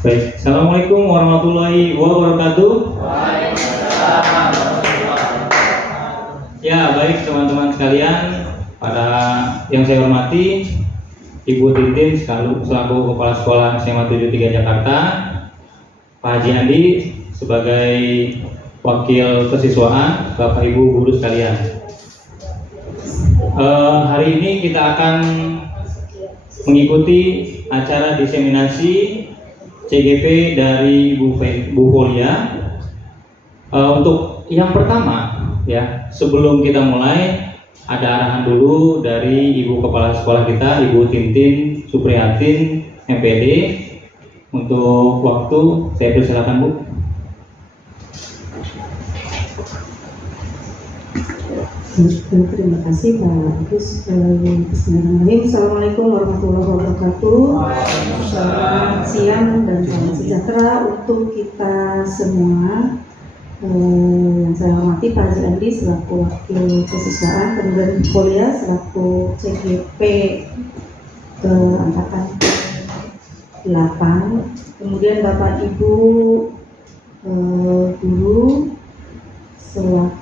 Baik, Assalamualaikum warahmatullahi wabarakatuh. Ya, baik teman-teman sekalian, pada yang saya hormati Ibu Titin selaku Kepala Sekolah SMA 73 Jakarta, Pak Haji Andi sebagai Wakil Kesiswaan, Bapak Ibu guru sekalian. Hari ini kita akan mengikuti acara diseminasi CGP dari Bu Polia. Untuk yang pertama, ya, sebelum kita mulai ada arahan dulu dari Ibu Kepala Sekolah kita, Ibu Tintin Supriyatin MPD. Untuk waktu saya persilakan, Bu. Terima kasih Pak Agus. Bismillahirrahmanirrahim. Assalamualaikum warahmatullahi wabarakatuh. Selamat siang dan salam sejahtera untuk kita semua. Yang saya hormati Pak Haji Andi selaku Wakil Kesiswaan, kemudian Polia selaku CGP Angkatan 8, kemudian Bapak Ibu guru selaku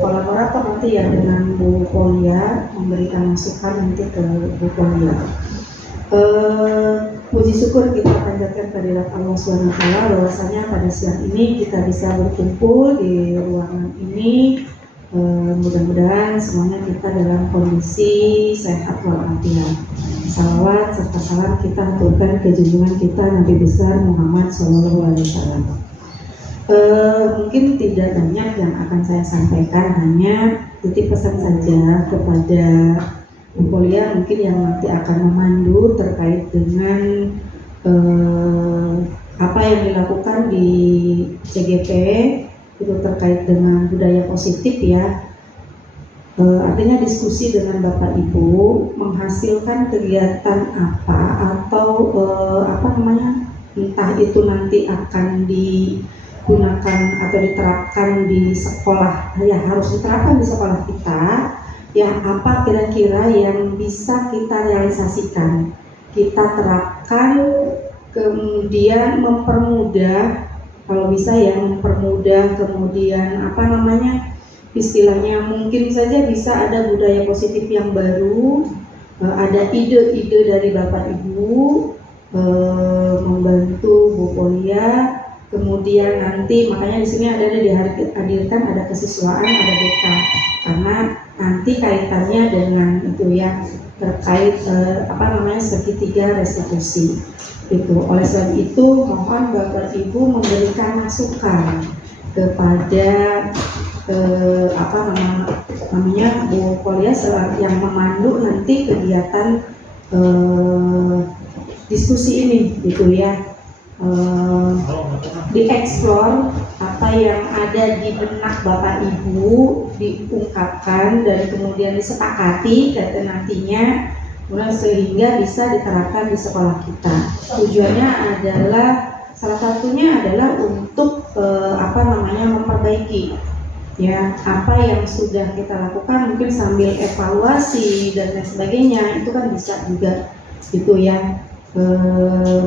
kolaborator nanti ya dengan Bu Polia, memberikan masukan nanti ke Bu Polia. Puji syukur kita panjatkan kehadirat Allah SWT bahwasanya pada siang ini kita bisa berkumpul di ruangan ini. Mudah-mudahan semuanya kita dalam kondisi sehat walafiat. Salawat serta salam kita aturkan ke junjungan kita Nabi besar Muhammad SAW. Mungkin tidak banyak yang akan saya sampaikan, hanya titip pesan saja kepada Bu Polia mungkin yang nanti akan memandu terkait dengan apa yang dilakukan di CGP itu terkait dengan budaya positif ya. Artinya diskusi dengan Bapak Ibu menghasilkan kegiatan apa atau entah itu nanti akan digunakan atau diterapkan di sekolah, ya harus diterapkan di sekolah kita. Ya, apa kira-kira yang bisa kita realisasikan, kita terapkan, kemudian mempermudah, kalau bisa ya mempermudah, kemudian istilahnya mungkin saja bisa ada budaya positif yang baru, ada ide-ide dari Bapak Ibu, membantu Bu Polia. Kemudian nanti makanya di sini dihadirkan ada kesiswaan, ada BK, karena nanti kaitannya dengan itu ya terkait segitiga restitusi itu. Oleh sebab itu mohon Bapak Ibu memberikan masukan kepada Bu Polia yang memandu nanti kegiatan diskusi ini gitu ya. Dieksplor apa yang ada di benak Bapak Ibu, diungkapkan dan kemudian disepakati nantinya sehingga bisa diterapkan di sekolah kita. Tujuannya adalah salah satunya adalah untuk memperbaiki ya apa yang sudah kita lakukan, mungkin sambil evaluasi dan lain sebagainya, itu kan bisa juga gitu ya.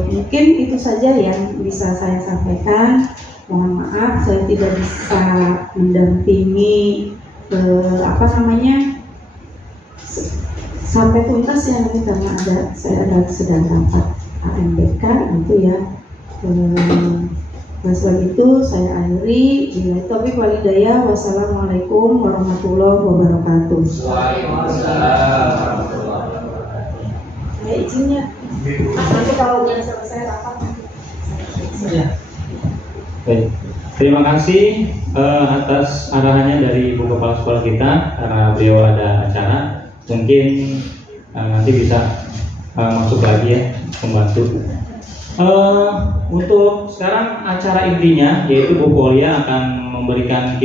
Mungkin itu saja yang bisa saya sampaikan. Mohon maaf saya tidak bisa mendampingi sampai tuntas ya, ini karena saya sedang rapat AMBK itu ya. Nah, sebab itu saya akhiri. Bila taufiq wal hidayah. Wassalamualaikum warahmatullahi wabarakatuh. Waalaikumsalam warahmatullahi wabarakatuh. Ya, izinnya. Nanti kalau udah selesai rapat. Ya. Baik. Terima kasih atas arahannya dari Ibu Kepala Sekolah kita, karena beliau ada acara. Mungkin nanti bisa masuk lagi ya, membantu. Untuk sekarang acara intinya yaitu Bu Polia akan memberikan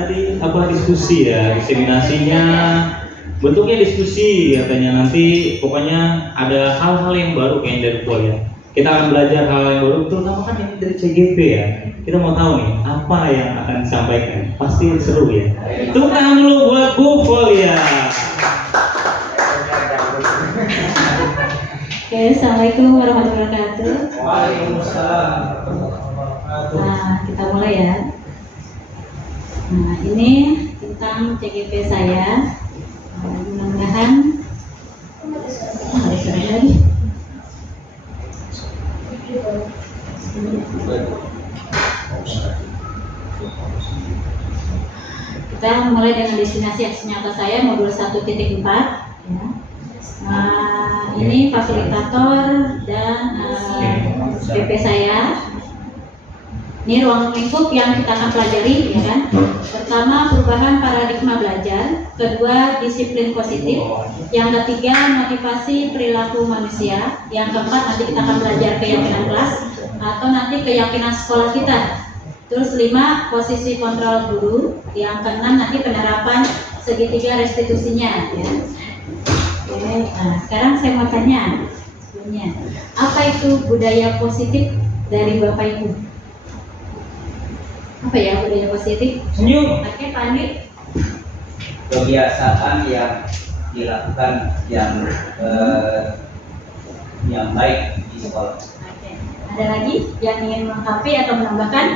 tadi diskusi ya, diseminasinya bentuknya diskusi katanya, nanti pokoknya ada hal-hal yang baru kayaknya dari Polia. kita akan belajar hal yang baru, terutama kan ini dari CGP ya. Kita mau tahu nih apa yang akan disampaikan. Pasti seru ya. Tepuk tangan dulu buat Bu Folia. Oke, assalamualaikum warahmatullahi wabarakatuh. Waalaikumsalam. Nah, kita mulai ya. Nah, ini tentang CGP saya. Mudah-mudahan ada suara lagi. Kita mulai dengan destinasi aksi nyata saya modul 1.4 ya. Ini fasilitator dan PP saya. Ini ruang lingkup yang kita akan pelajari, ya kan? Pertama, perubahan paradigma belajar. Kedua, disiplin positif. Yang ketiga, motivasi perilaku manusia. Yang keempat, nanti kita akan belajar keyakinan kelas atau nanti keyakinan sekolah kita. Terus 5, posisi kontrol guru. Yang keenam, nanti penerapan segitiga restitusinya, ya. Oke, nah, sekarang saya mau tanya sebelumnya, apa itu budaya positif dari Bapak Ibu? Apa ya budaya positif? Senyum. Oke, Pak Andi. Kebiasaan yang dilakukan yang baik di sekolah. Oke. Ada lagi yang ingin melengkapi atau menambahkan?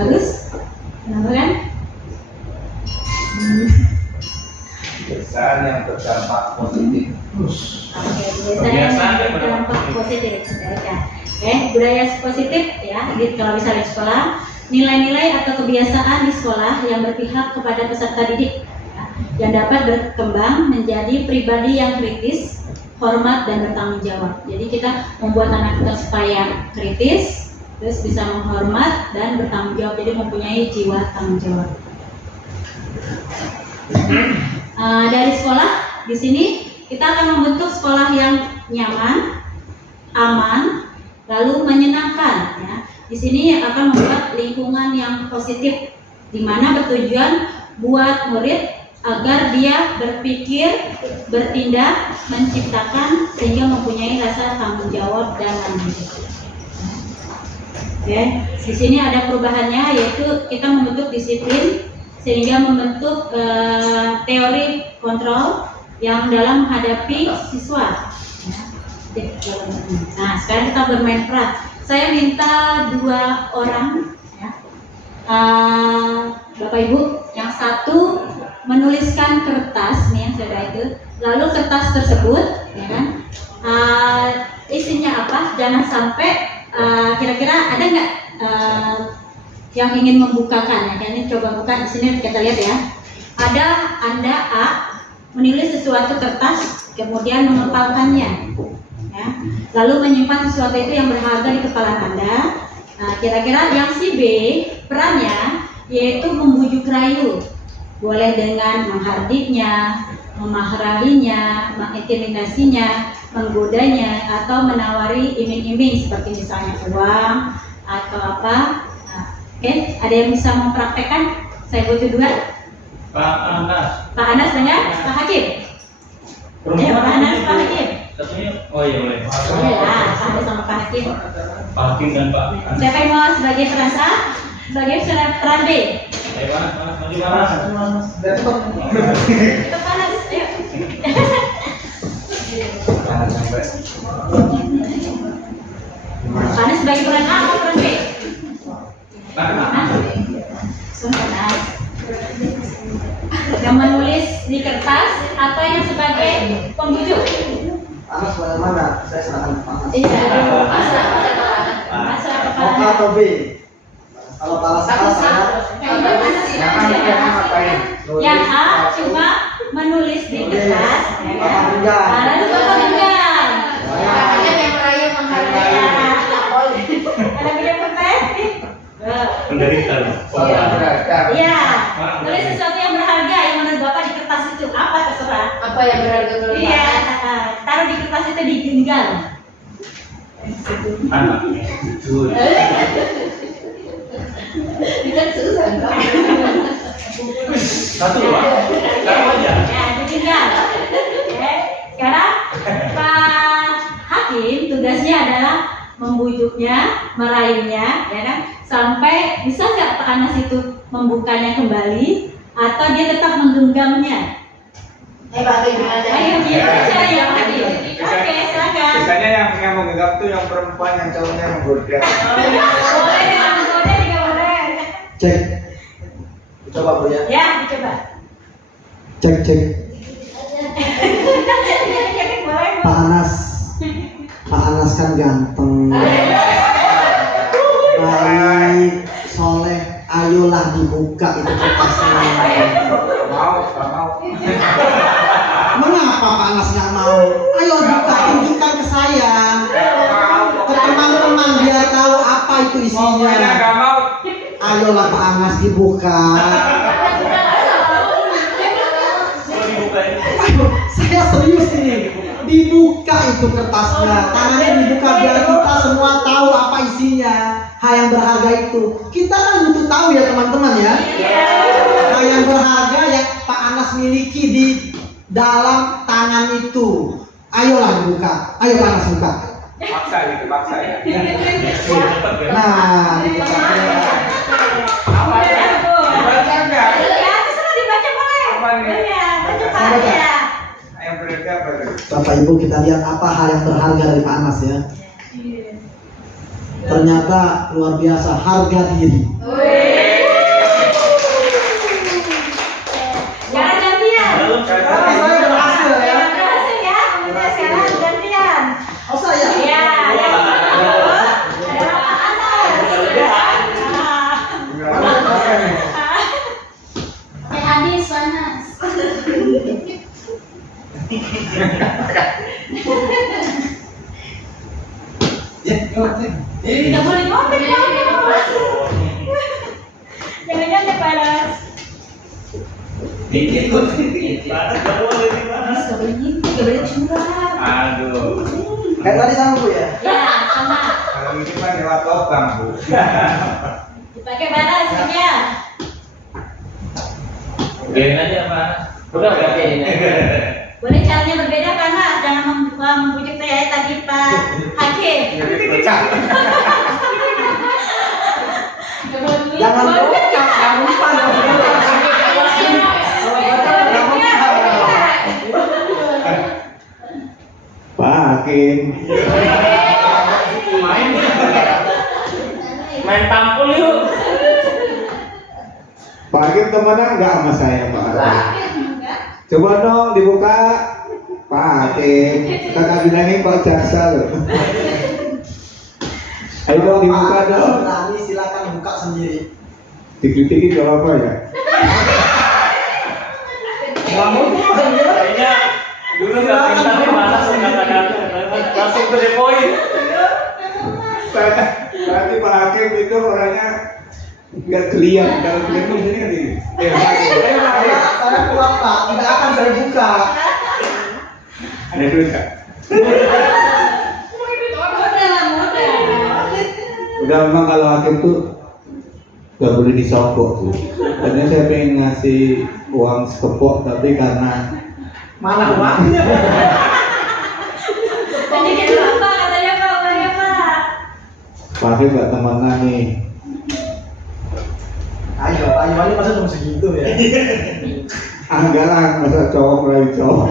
Agus? Menambahkan? Kebiasaan yang berdampak positif. Oke, kebiasaan yang berdampak positif. Oke, budaya positif ya, kalau misalnya di sekolah, nilai-nilai atau kebiasaan di sekolah yang berpihak kepada peserta didik ya, yang dapat berkembang menjadi pribadi yang kritis, hormat dan bertanggung jawab. Jadi kita membuat anak kita supaya kritis, terus bisa menghormat dan bertanggung jawab. Jadi mempunyai jiwa tanggung jawab. Dari sekolah di sini kita akan membentuk sekolah yang nyaman, aman, lalu menyenangkan. Ya. Di sini akan membuat lingkungan yang positif, di mana bertujuan buat murid agar dia berpikir, bertindak, menciptakan sehingga mempunyai rasa tanggung jawab dan mandiri. Oke, di sini ada perubahannya yaitu kita membentuk disiplin sehingga membentuk teori kontrol yang dalam menghadapi siswa. Nah, sekarang kita bermain peran. Saya minta 2 orang, ya, Bapak Ibu, yang satu menuliskan kertas, nih yang sudah itu. Lalu kertas tersebut, ya kan, isinya apa? Jangan sampai kira-kira ada nggak yang ingin membukakan? Ya, ini coba buka di sini kita lihat ya. Ada Anda A menulis sesuatu kertas, kemudian mengepalkannya. Ya. Lalu menyimpan sesuatu itu yang berharga di kepala Anda. Nah, kira-kira yang si B perannya yaitu membujuk rayu, boleh dengan menghardiknya, memarahinya, mengintimidasinya, menggodanya, atau menawari iming-iming seperti misalnya uang atau apa. Nah, oke, ada yang bisa mempraktekkan? Saya butuh 2. Pak Anas. Pak Anas dengan Pak Hakim. Ya, Pak Anas, Pak Hakim. Satunya, oh iya boleh. Boleh lah, Pak Anas sama Pak Hakim. Pak Hakim dan Pak Anas. Siapa yang mau sebagai peran A? Sebagai peran B? Ayo Panas, maju Panas. Kita Panas, ayo. Panas sebagai peran A atau peran B? Panas. Panas. Yang menulis di kertas atau yang sebagai pembujuk? Panas mana? Saya serahkan ke Panas. Iya, Panas atau Oka Panas? atau B? Kalau Panas A saya Yang A cuma menulis di kertas, ya kan? Lalu Bapak genggam. Ada video penting? Penderita. Iya, tulis sesuatu yang berharga yang menurut Bapak di kertas itu apa terserah. Apa yang berharga menurut Iya, Bapak? taruh di kertas itu digenggam. Anak. Kan susah. Satu Pak. Sekarang aja. Ya, digenggam. Oke, sekarang Pak Hakim membujuknya, meraihnya, ya kan? Sampai bisa nggak Pak Anas itu membukanya kembali atau dia tetap menggenggamnya? Bantu ibu aja. Ayo dia aja yang hadir. Oke, silakan. Biasanya yang menggenggam tuh yang perempuan, yang cowoknya menggoda. Boleh dengan menggoda juga boleh. Cek. Coba Bu ya. Ya, dicoba. Cek cek. Boleh. Pak Anas. Pak Anas kan ganteng. Baik, soleh. Ayolah dibuka itu kertasnya. Mau. Mengapa Pak Anas nggak mau? Ayo buka, tunjukkan ke saya. Ke teman-teman biar tahu apa itu isinya. Nggak mau. Ayolah Pak Anas dibuka. Ayo, saya serius ini. Dibuka itu kertasnya. Tangannya dibuka biar kita semua tahu apa isinya. Hal yang berharga itu. Kita kan butuh tahu ya teman-teman ya. Hal yang berharga yang Pak Anas miliki di dalam tangan itu. Ayolah dibuka. Ayo Pak Anas buka. Paksa ya. Nah, dibuka. Apa ya? Baca nggak? Ya, terserah dibaca boleh. Apa nih? Ya, cepat ya. Yang berarti apa tuh? Bapak Ibu kita lihat apa hal yang berharga dari Pak Anas ya. Ternyata luar biasa harga diri. Jangan gantian. Saya berhasil ya. Jangan berhasil ya. Kemudian sekarang gantian. Oh saya. Ya, yang adalah Pak Anas. Habis panas. Tidak boleh nyontek kamu. Jangan nyontek Pak Anas. Dikit. Nggak boleh ngintip, nggak boleh curhat. Aduh. Kayak tadi sama Bu ya. Ya, sama. Kalau ini kan lewat lubang, Bu. Dipakai Pak Anas ya. Biarin aja Pak. Udah biarin. Boleh caranya berbeda Pak Anas. Jangan membujuk saya tadi Pak Hakim. Jangan lupa, jangan lupa. Pak Hakim. Main tampul yuk. Pak Hakim temenan nggak sama saya, Pak Hakim? Coba dong dibuka. Pak Hakim, kakak bilangin Pak Jaksa loh. Ayo dong dibuka dong. Berani silakan buka sendiri. Dikritik kalau apa ya? Kayaknya dulu nggak pintar nih mana kata-kata langsung to the point. Berarti Pak Hakim itu orangnya nggak kelihatan. Kalau kelihatan ini kan ini. Saya kuat Pak, tidak akan saya buka. Ada duit nggak? Udah memang kalau Hakim tuh nggak boleh disogok tuh. Tadinya saya pengen ngasih uang sekepok tapi karena Mana uangnya? Jadi lupa katanya Pak, uangnya Pak. Pak Hakim nggak temenan nih. Ayo, ini masa cuma segitu ya. Enggak lah, masa cowok merayu cowok.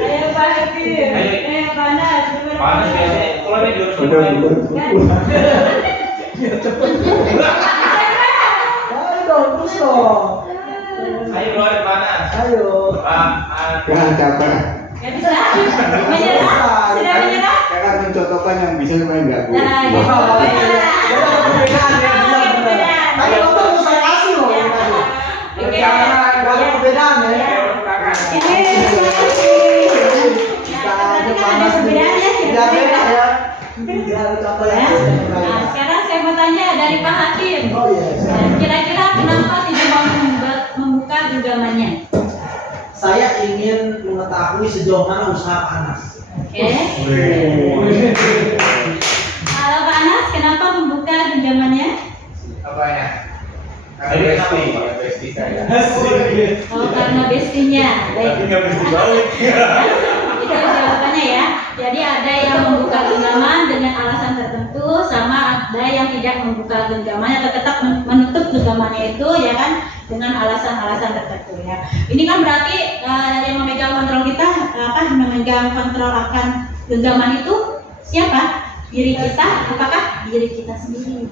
Ayo Pak Hakim. Ayo Pak Anas. Panas biasanya kalau dia jurus Udah buat. Ayo dong, terus dong. Ayo keluar panas. Ayo. Jangan capek. Gak bisa. Menyerah. Sudah menyerah. Saya kan mencontohkan yang bisa main nggak bu. Nah, ya. Perbedaan ya, Perbedaan. Tapi dokter mau saya kasih loh. Oke. Jangan ada perbedaan ya. Kita ada perbedaan ya. Biar beda ya. Biar ada contoh yang Nah, sekarang saya mau tanya dari Pak Hakim. Oh iya. Nah, kira-kira kenapa tidak mau membuka genggamannya? Saya ingin mengetahui sejauh mana usaha Pak Anas. Oke. Halo Pak Anas, kenapa membuka genggamannya? Apanya? Karena besti saya. Oh, karena bestinya. Baik. Tapi nggak mesti balik. Itu jawabannya ya. Jadi ada yang membuka genggaman dengan alasan tertentu, sama ada yang tidak membuka genggamannya atau tetap menutup genggamannya itu, ya kan, dengan alasan-alasan tertentu, ya. Ini kan berarti yang memegang kontrol kita, memegang kontrol akan genggaman itu siapa? Diri kita, apakah diri kita sendiri?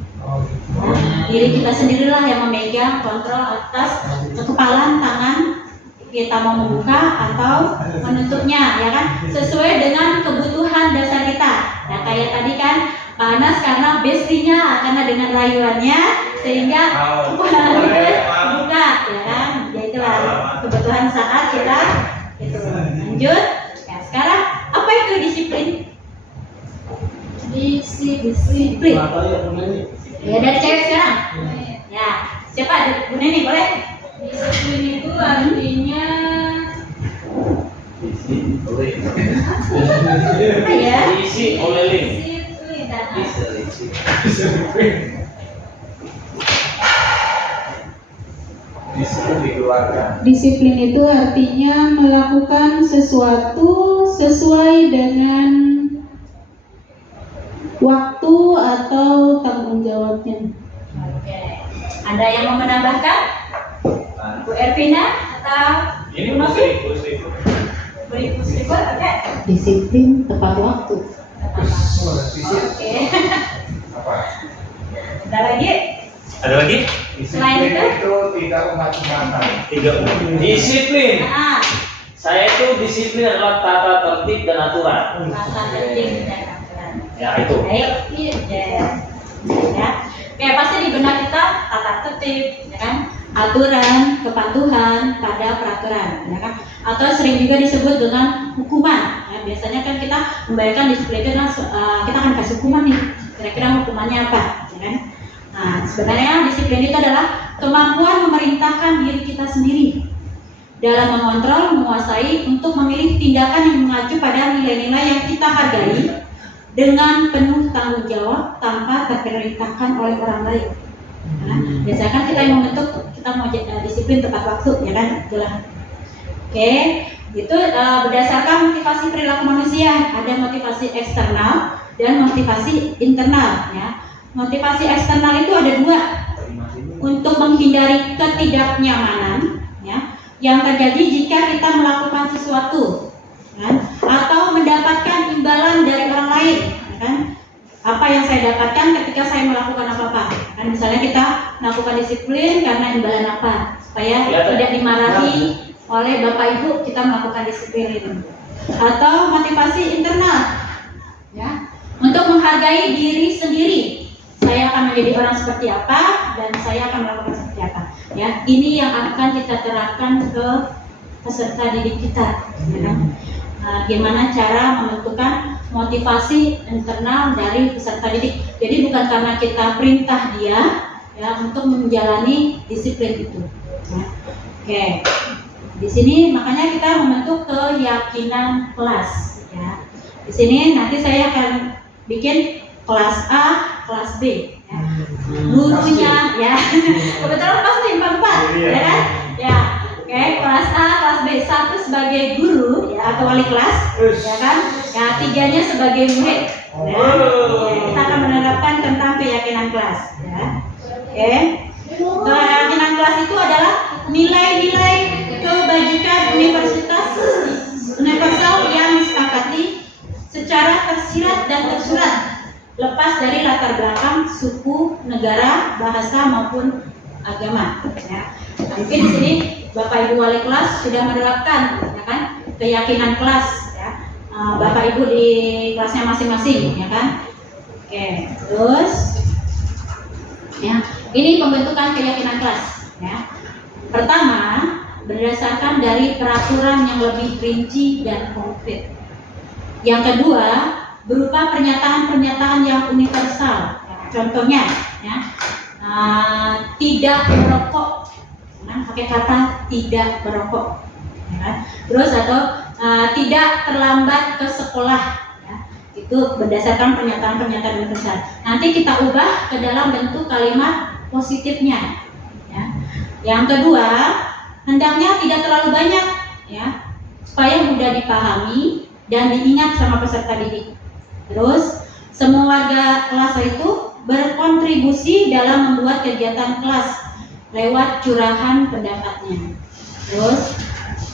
Diri kita sendirilah yang memegang kontrol atas kekepalan tangan kita mau membuka atau menutupnya, ya kan, sesuai dengan kebutuhan dasar kita. Nah, kayak tadi kan panas karena bestinya, karena dengan rayuannya sehingga buka, ya kan, ya itulah kebutuhan saat kita itu. Lanjut. Nah, sekarang apa itu disiplin? Disiplin. Ya, dari cewek sekarang. Ya, siapa? Bu Neni, boleh? Disiplin itu artinya Apa ya? Isi oleh disiplin. Disiplin itu artinya melakukan sesuatu sesuai dengan waktu atau tanggung jawabnya. Oke. Ada yang mau menambahkan? Bu Ervina atau ini Bu Novi? musik. Oke. Disiplin tepat waktu. Oke. Ada lagi? Ada lagi? Selain itu? tidak memacam-macam. 3. Disiplin. Nah, Saya itu disiplin adalah tata tertib dan aturan. tata tertib dan aturan. Ya itu. Baik. Ya. Oke, pasti di benak kita tata tertib, ya kan? Aturan, kepatuhan pada peraturan, ya kan? Atau sering juga disebut dengan hukuman. Ya, biasanya kan kita membayangkan disiplin itu adalah kita akan kasih hukuman nih. Kira-kira hukumannya apa, ya kan? Nah, sebenarnya disiplin itu adalah kemampuan memerintahkan diri kita sendiri dalam mengontrol, menguasai untuk memilih tindakan yang mengacu pada nilai-nilai yang kita hargai dengan penuh tanggung jawab tanpa terperintahkan oleh orang lain. Nah, biasanya kan kita yang membentuk, kita mau disiplin tepat waktu, ya kan? Itulah. Oke, itu berdasarkan motivasi perilaku manusia. Ada motivasi eksternal dan motivasi internal, ya. Motivasi eksternal itu ada 2, untuk menghindari ketidaknyamanan, ya, yang terjadi jika kita melakukan sesuatu, kan, atau mendapatkan imbalan dari orang lain, kan. Apa yang saya dapatkan ketika saya melakukan apa-apa, kan, misalnya kita melakukan disiplin karena imbalan apa, supaya tidak dimarahi oleh bapak ibu kita melakukan disiplin. Atau motivasi internal, ya, untuk menghargai diri sendiri. Saya akan menjadi orang seperti apa dan saya akan melakukan seperti apa, ya. Ini yang akan kita terapkan ke peserta didik kita, ya kan? Gimana cara menentukan motivasi internal dari peserta didik. Jadi bukan karena kita perintah dia, ya, untuk menjalani disiplin itu, ya. Oke, di sini makanya kita membentuk keyakinan kelas, ya. Di sini nanti saya akan bikin kelas A, kelas B, ya. Gurunya, ya, kebetulan pasti 4, ya kan? Ya, oke, kelas A, kelas B, 1 sebagai guru, ya, atau wali kelas, ya kan? Ya, 3-nya sebagai murid, ya. Kita akan menerapkan tentang keyakinan kelas, ya. Oke, keyakinan kelas itu adalah nilai-nilai kebajikan universal yang disepakati secara tersirat dan tersurat, lepas dari latar belakang suku, negara, bahasa maupun agama, ya. Nah, mungkin di sini Bapak Ibu wali kelas sudah menerapkan, ya kan, keyakinan kelas, ya. Bapak Ibu di kelasnya masing-masing, ya kan. Oke, terus, ya, ini pembentukan keyakinan kelas, ya. Pertama, berdasarkan dari peraturan yang lebih rinci dan konkret. Yang kedua, berupa pernyataan-pernyataan yang universal, ya. Contohnya, ya, tidak merokok, nah, pakai kata tidak merokok, ya kan? Terus atau tidak terlambat ke sekolah, ya. Itu berdasarkan pernyataan-pernyataan universal. Nanti kita ubah ke dalam bentuk kalimat positifnya, ya. Yang kedua, hendaknya tidak terlalu banyak, ya, supaya mudah dipahami dan diingat sama peserta didik. Terus semua warga kelas itu berkontribusi dalam membuat kegiatan kelas lewat curahan pendapatnya. Terus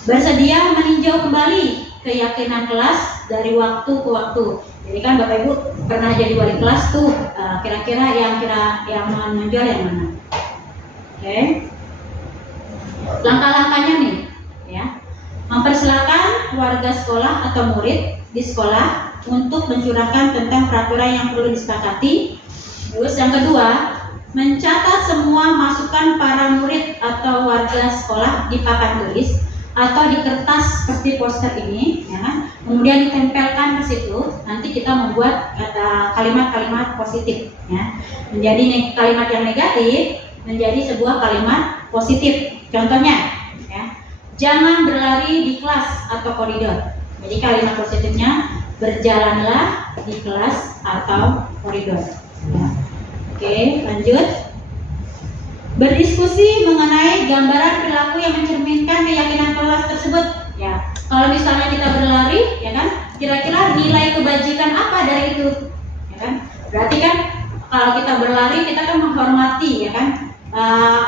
bersedia meninjau kembali keyakinan kelas dari waktu ke waktu. Jadi kan Bapak Ibu pernah jadi wali kelas tuh, kira-kira yang menonjol yang mana? Oke. Langkah-langkahnya nih, ya. Mempersilakan warga sekolah atau murid di sekolah untuk mencurahkan tentang peraturan yang perlu disepakati. Terus yang kedua, mencatat semua masukan para murid atau warga sekolah di papan tulis atau di kertas seperti poster ini, ya. Kemudian ditempelkan ke situ. Nanti kita membuat kalimat-kalimat positif, ya. Menjadi kalimat yang negatif menjadi sebuah kalimat positif. Contohnya, ya, jangan berlari di kelas atau koridor. Jadi kalimat positifnya, berjalanlah di kelas atau koridor. Ya. Oke, lanjut. Berdiskusi mengenai gambaran perilaku yang mencerminkan keyakinan kelas tersebut. Ya, kalau misalnya kita berlari, ya kan, kira-kira nilai kebajikan apa dari itu? Ya kan? Berarti kan kalau kita berlari, kita kan menghormati, ya kan,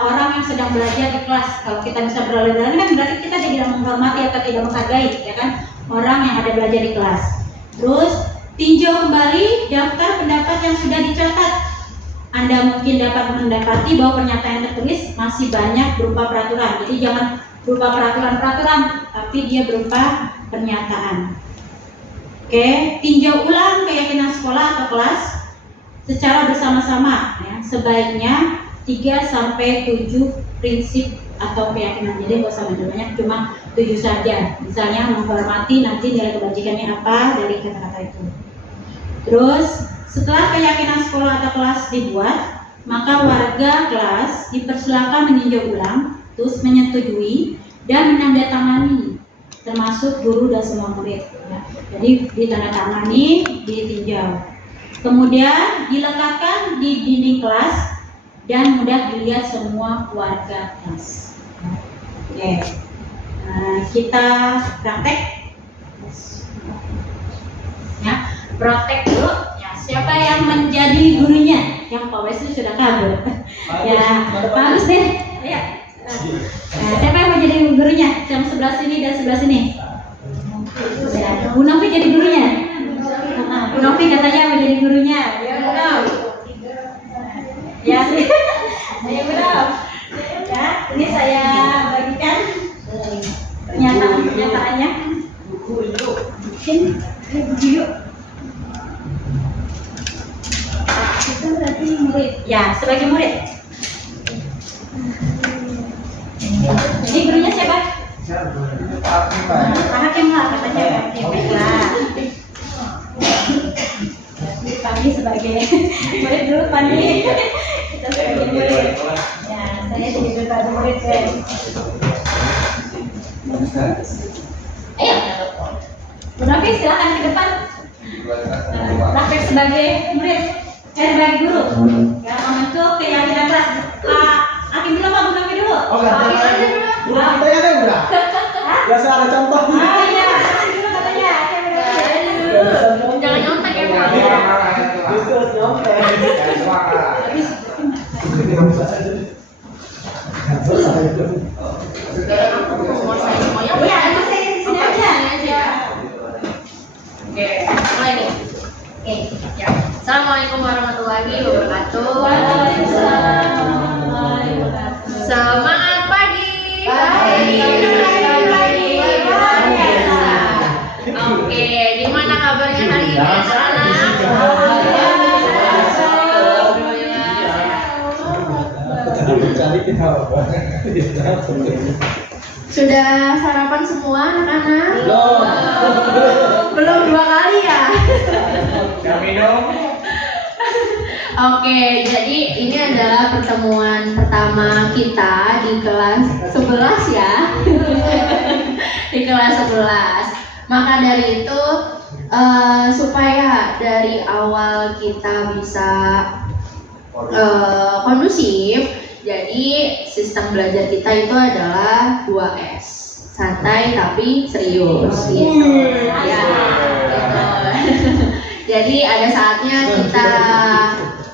orang yang sedang belajar di kelas. Kalau kita bisa berlari-lari kan berarti kita tidak menghormati atau tidak menghargai, ya kan, orang yang ada belajar di kelas. Terus tinjau kembali daftar pendapat yang sudah dicatat. Anda mungkin dapat mendapati bahwa pernyataan yang tertulis masih banyak berupa peraturan. Jadi jangan berupa peraturan-peraturan, tapi dia berupa pernyataan. Oke, tinjau ulang keyakinan sekolah atau kelas secara bersama-sama, ya. Sebaiknya 3-7 prinsip atau keyakinan. Jadi nggak usah banyak, cuma 7 saja. Misalnya menghormati, nanti nilai kebajikannya apa dari kata-kata itu. Terus setelah keyakinan sekolah atau kelas dibuat, maka warga kelas dipersilakan meninjau ulang, terus menyetujui dan menandatangani, termasuk guru dan semua murid. Ya. Jadi ditandatangani, ditinjau. Kemudian dilekatkan di dinding kelas dan mudah dilihat semua warga kelas. Oke, kita praktek. Ya, praktek dulu. Siapa yang menjadi gurunya? Yang Pak Wesley sudah kabur. Ya, bagus deh. Ya. Siapa yang mau jadi gurunya? Yang sebelah sini dan sebelah sini. Ya, Bu Novi jadi gurunya. Bu Novi katanya mau jadi gurunya. Ya, Bu Novi. Ya, ayo Bu Novi. Ya, ini saya bagikan pernyataannya. Mungkin yuk. Itu berarti murid. Ya, sebagai murid. Jadi gurunya siapa? Pak Hakim lah katanya. Baiklah. Pandi sebagai murid dulu, Pandi. Kita sebagai murid. Ya, saya jadi sebagai murid ya. Ayo. Bu Novi silakan ke depan. Praktek sebagai murid. Sebagai guru, ya, membentuk keyakinan kelas. Hakim dulu apa Bu Novi dulu? Oh, ganti aja. Bu kita ya kan udah. Biasa ada contoh. Iya, Hakim dulu katanya. Jangan nyontek ya, Bu. Terus nyontek. Ya, itu saya di sini aja. Oke, mulai nih. Oke, ya. Assalamualaikum warahmatullahi wabarakatuh. Semangat pagi. Oke, gimana kabarnya hari ini anak-anak? Sudah sarapan semua anak-anak? Belum 2 kali ya? Oke, jadi ini adalah pertemuan pertama kita di kelas 11 ya. Di kelas 11. Maka dari itu supaya dari awal kita bisa kondusif, jadi sistem belajar kita itu adalah 2S. santai tapi serius gitu. Ya, betul. Jadi ada saatnya kita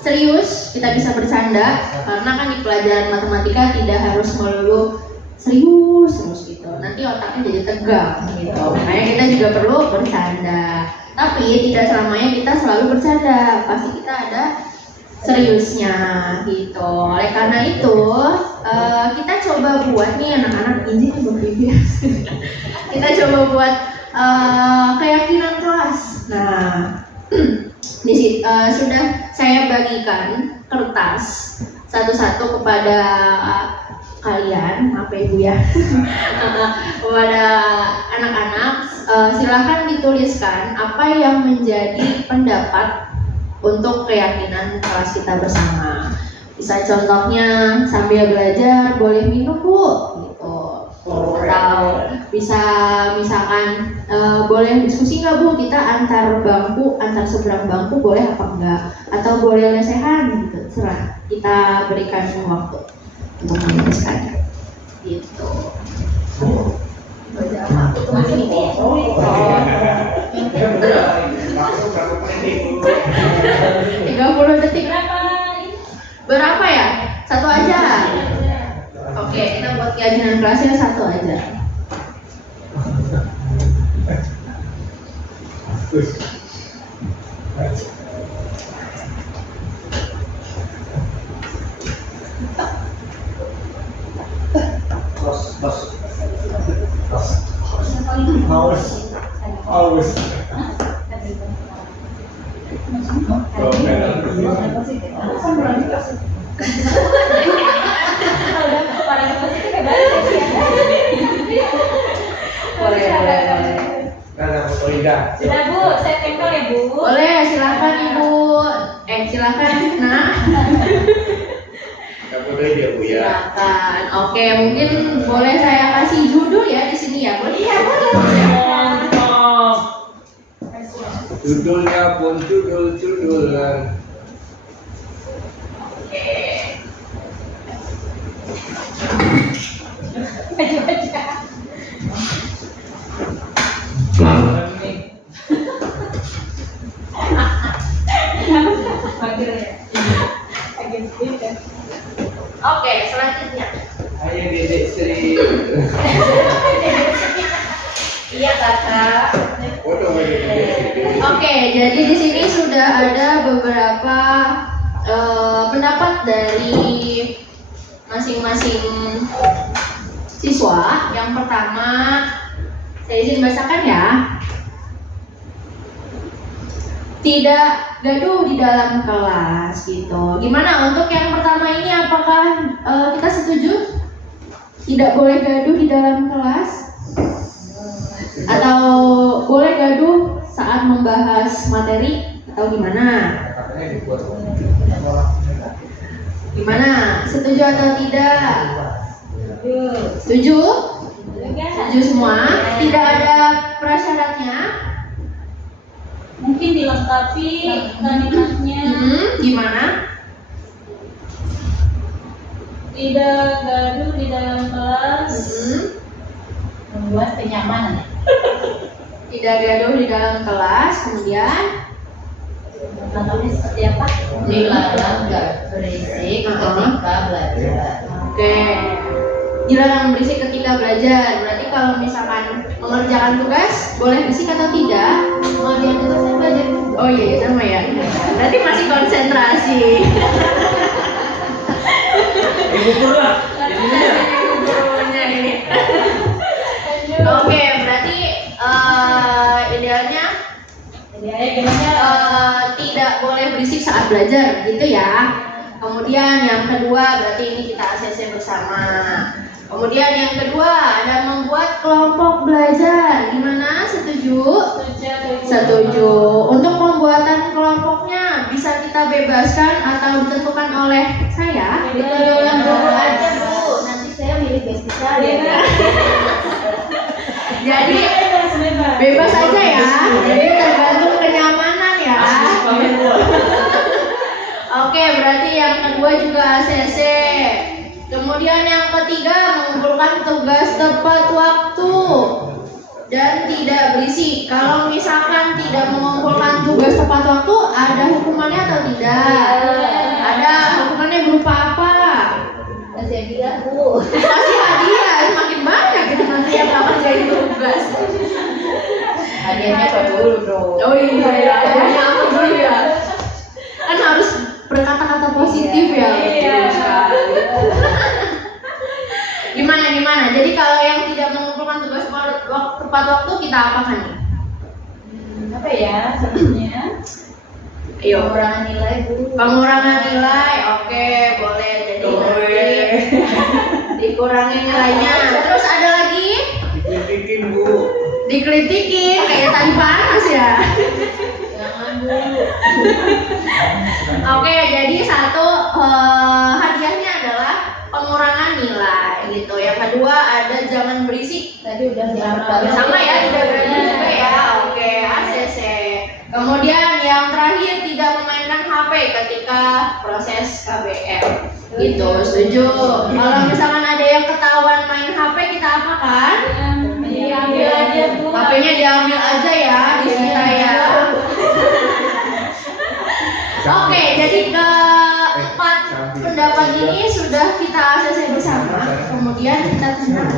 serius, kita bisa bercanda karena kan di pelajaran matematika tidak harus melulu serius terus gitu. Nanti otaknya jadi tegang gitu. Makanya kita juga perlu bercanda. Tapi tidak selamanya kita selalu bercanda. Pasti kita ada seriusnya gitu. Oleh karena itu kita coba buat nih anak-anak izin berbibir. Kita coba buat keyakinan kelas. Nah, sudah saya bagikan kertas satu-satu kepada kalian, apa ibu ya, kepada anak-anak. Silahkan dituliskan apa yang menjadi pendapat untuk keyakinan kelas kita bersama. Bisa contohnya sambil belajar boleh minum bu, gitu. Atau bisa misalkan boleh diskusi nggak bu, kita antar bangku, antar seberang bangku boleh apa enggak, atau boleh lesehan gitu, terserah. Kita berikan waktu untuk menuliskan gitu. Baca apa? Itu masih ini ya? 30 detik. Berapa ya? Satu aja. Oke, kita buat keyakinan kelasnya satu aja. Sudah bu, saya tempel ya bu. Boleh, silakan ibu. Silakan nak. Silakan. Oke, mungkin boleh saya kasih judul ya di sini ya. Boleh ya, boleh. Judulnya pun judul-judulan. Oke. Oke, selanjutnya. Ayo Dedek Sri. Iya kakak. Waduh, Dedek Sri. Oke, jadi di sini sudah ada beberapa pendapat dari masing-masing siswa. Yang pertama, saya izin bacakan ya. Tidak gaduh di dalam kelas gitu. Gimana untuk yang pertama ini? Apakah kita setuju? Tidak boleh gaduh di dalam kelas? Atau boleh gaduh saat membahas materi? Atau gimana? Gimana? Setuju atau tidak? Setuju? Setuju semua? Tidak ada prasyaratnya? Mungkin dilengkapi kalimatnya. Gimana? Tidak gaduh di dalam kelas. Membuat kenyamanan. Tidak gaduh di dalam kelas, kemudian Contohnya seperti apa? dilarang berisik ketika belajar. Oke. Dilarang berisik ketika belajar. Berarti kalau misalkan mengerjakan tugas boleh berisik atau tidak? Mengerjakan tugas saya belajar. Oh iya, sama ya. Berarti masih konsentrasi. Ibu pernah. Gurunya ini. Oke, berarti idealnya tidak boleh berisik saat belajar, gitu ya. Kemudian yang kedua, berarti ini kita ACC bersama. Kemudian yang kedua, ada membuat kelompok belajar. Gimana? Setuju? Setuju. Untuk pembuatan kelompoknya bisa kita bebaskan atau ditentukan oleh saya? Ditentukan dulu aja dulu. Nanti saya milih best ya. Jadi bebas aja ya. Jadi tergantung kenyamanan ya. Oke, berarti yang kedua juga ACC. Kemudian yang ketiga, mengumpulkan tugas tepat waktu dan tidak berisik. Kalau misalkan tidak mengumpulkan tugas tepat waktu, ada hukumannya atau tidak? Ada. Hukumannya berupa apa? Kasih hadiah, Bu. Kasih hadiah, makin banyak gitu nanti yang nggak ngerjain tugas. Hadiahnya apa dulu dong? Oh iya, hadiahnya apa dulu ya? Kan harus berkata-kata positif ya. Betul sekali. Gimana? Jadi kalau yang tidak mengumpulkan tugas tepat waktu kita apakan nih? Apa ya sebenarnya? Ayo. Pengurangan nilai, Bu. Pengurangan nilai, oke, boleh. Jadi nanti dikurangin nilainya. Terus ada lagi? Dikritikin Bu. Dikritikin, kayak tadi panas ya. Jangan, Bu. Oke, jadi satu hadiahnya adalah pengurangan nilai gitu. Yang kedua ada jangan berisik. Tadi udah Sama ya, tidak berani juga ya. Oke, ACC. Kemudian yang terakhir tidak memainkan HP ketika proses KBM. Gitu, setuju. Kalau misalkan ada yang ketahuan main HP, kita apakan? Diambil aja, Bu. HP-nya diambil aja ya, disita ya. Oke, jadi keempat pendapat ini sudah kita ACC bersama. Kemudian kita tenang.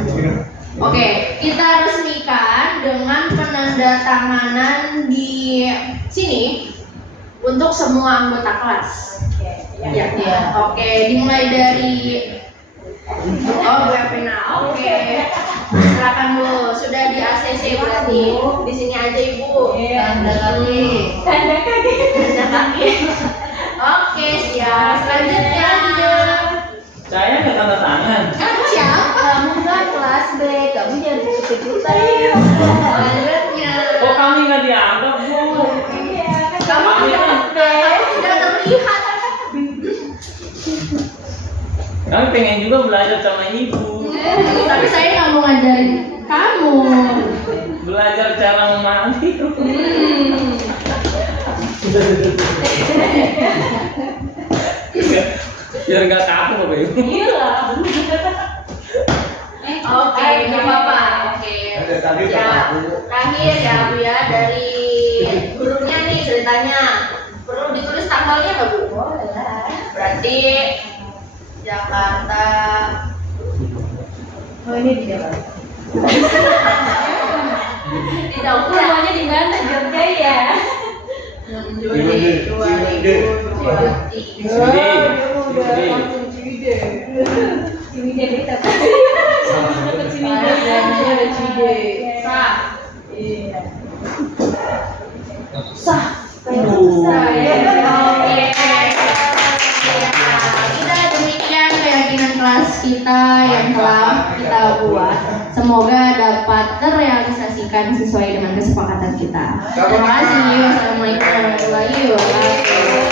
Oke, kita resmikan dengan penandatanganan di sini untuk semua anggota kelas. Ya. Oke, dimulai dari Bu Epina. Oke. Silakan Bu, sudah di ACC berarti. Di sini aja Ibu. Tanda kaki. Oke, siap. Selanjutnya. Saya nggak tanda tangan. Kan siapa? Kamu kan kelas B, kamu jangan ikut-ikutan. Selanjutnya. Kok kami nggak dianggap, Bu? Kamu tidak terlihat. Kami pengen juga belajar sama Ibu. Tapi saya nggak mau ngajarin kamu. Belajar cara memahami. Biar nggak kaku, Bapak Ibu. Iya. Oke, nggak apa-apa. Oke. Ada tadi Ya, Bapak Bu. terakhir ya Bu ya dari gurunya nih ceritanya. Perlu ditulis tanggalnya nggak Bu? Berarti Jakarta. Oh, ini di Jakarta. Di Jakarta. Rumahnya di mana? Jogja ya. Juli 2023. Ini dia kita. Sah. Iya. Sah. Kita demikian keyakinan kelas kita yang telah kita buat. Semoga dapat terrealisasikan sesuai dengan kesepakatan kita. Terima kasih. Wassalamualaikum warahmatullahi wabarakatuh.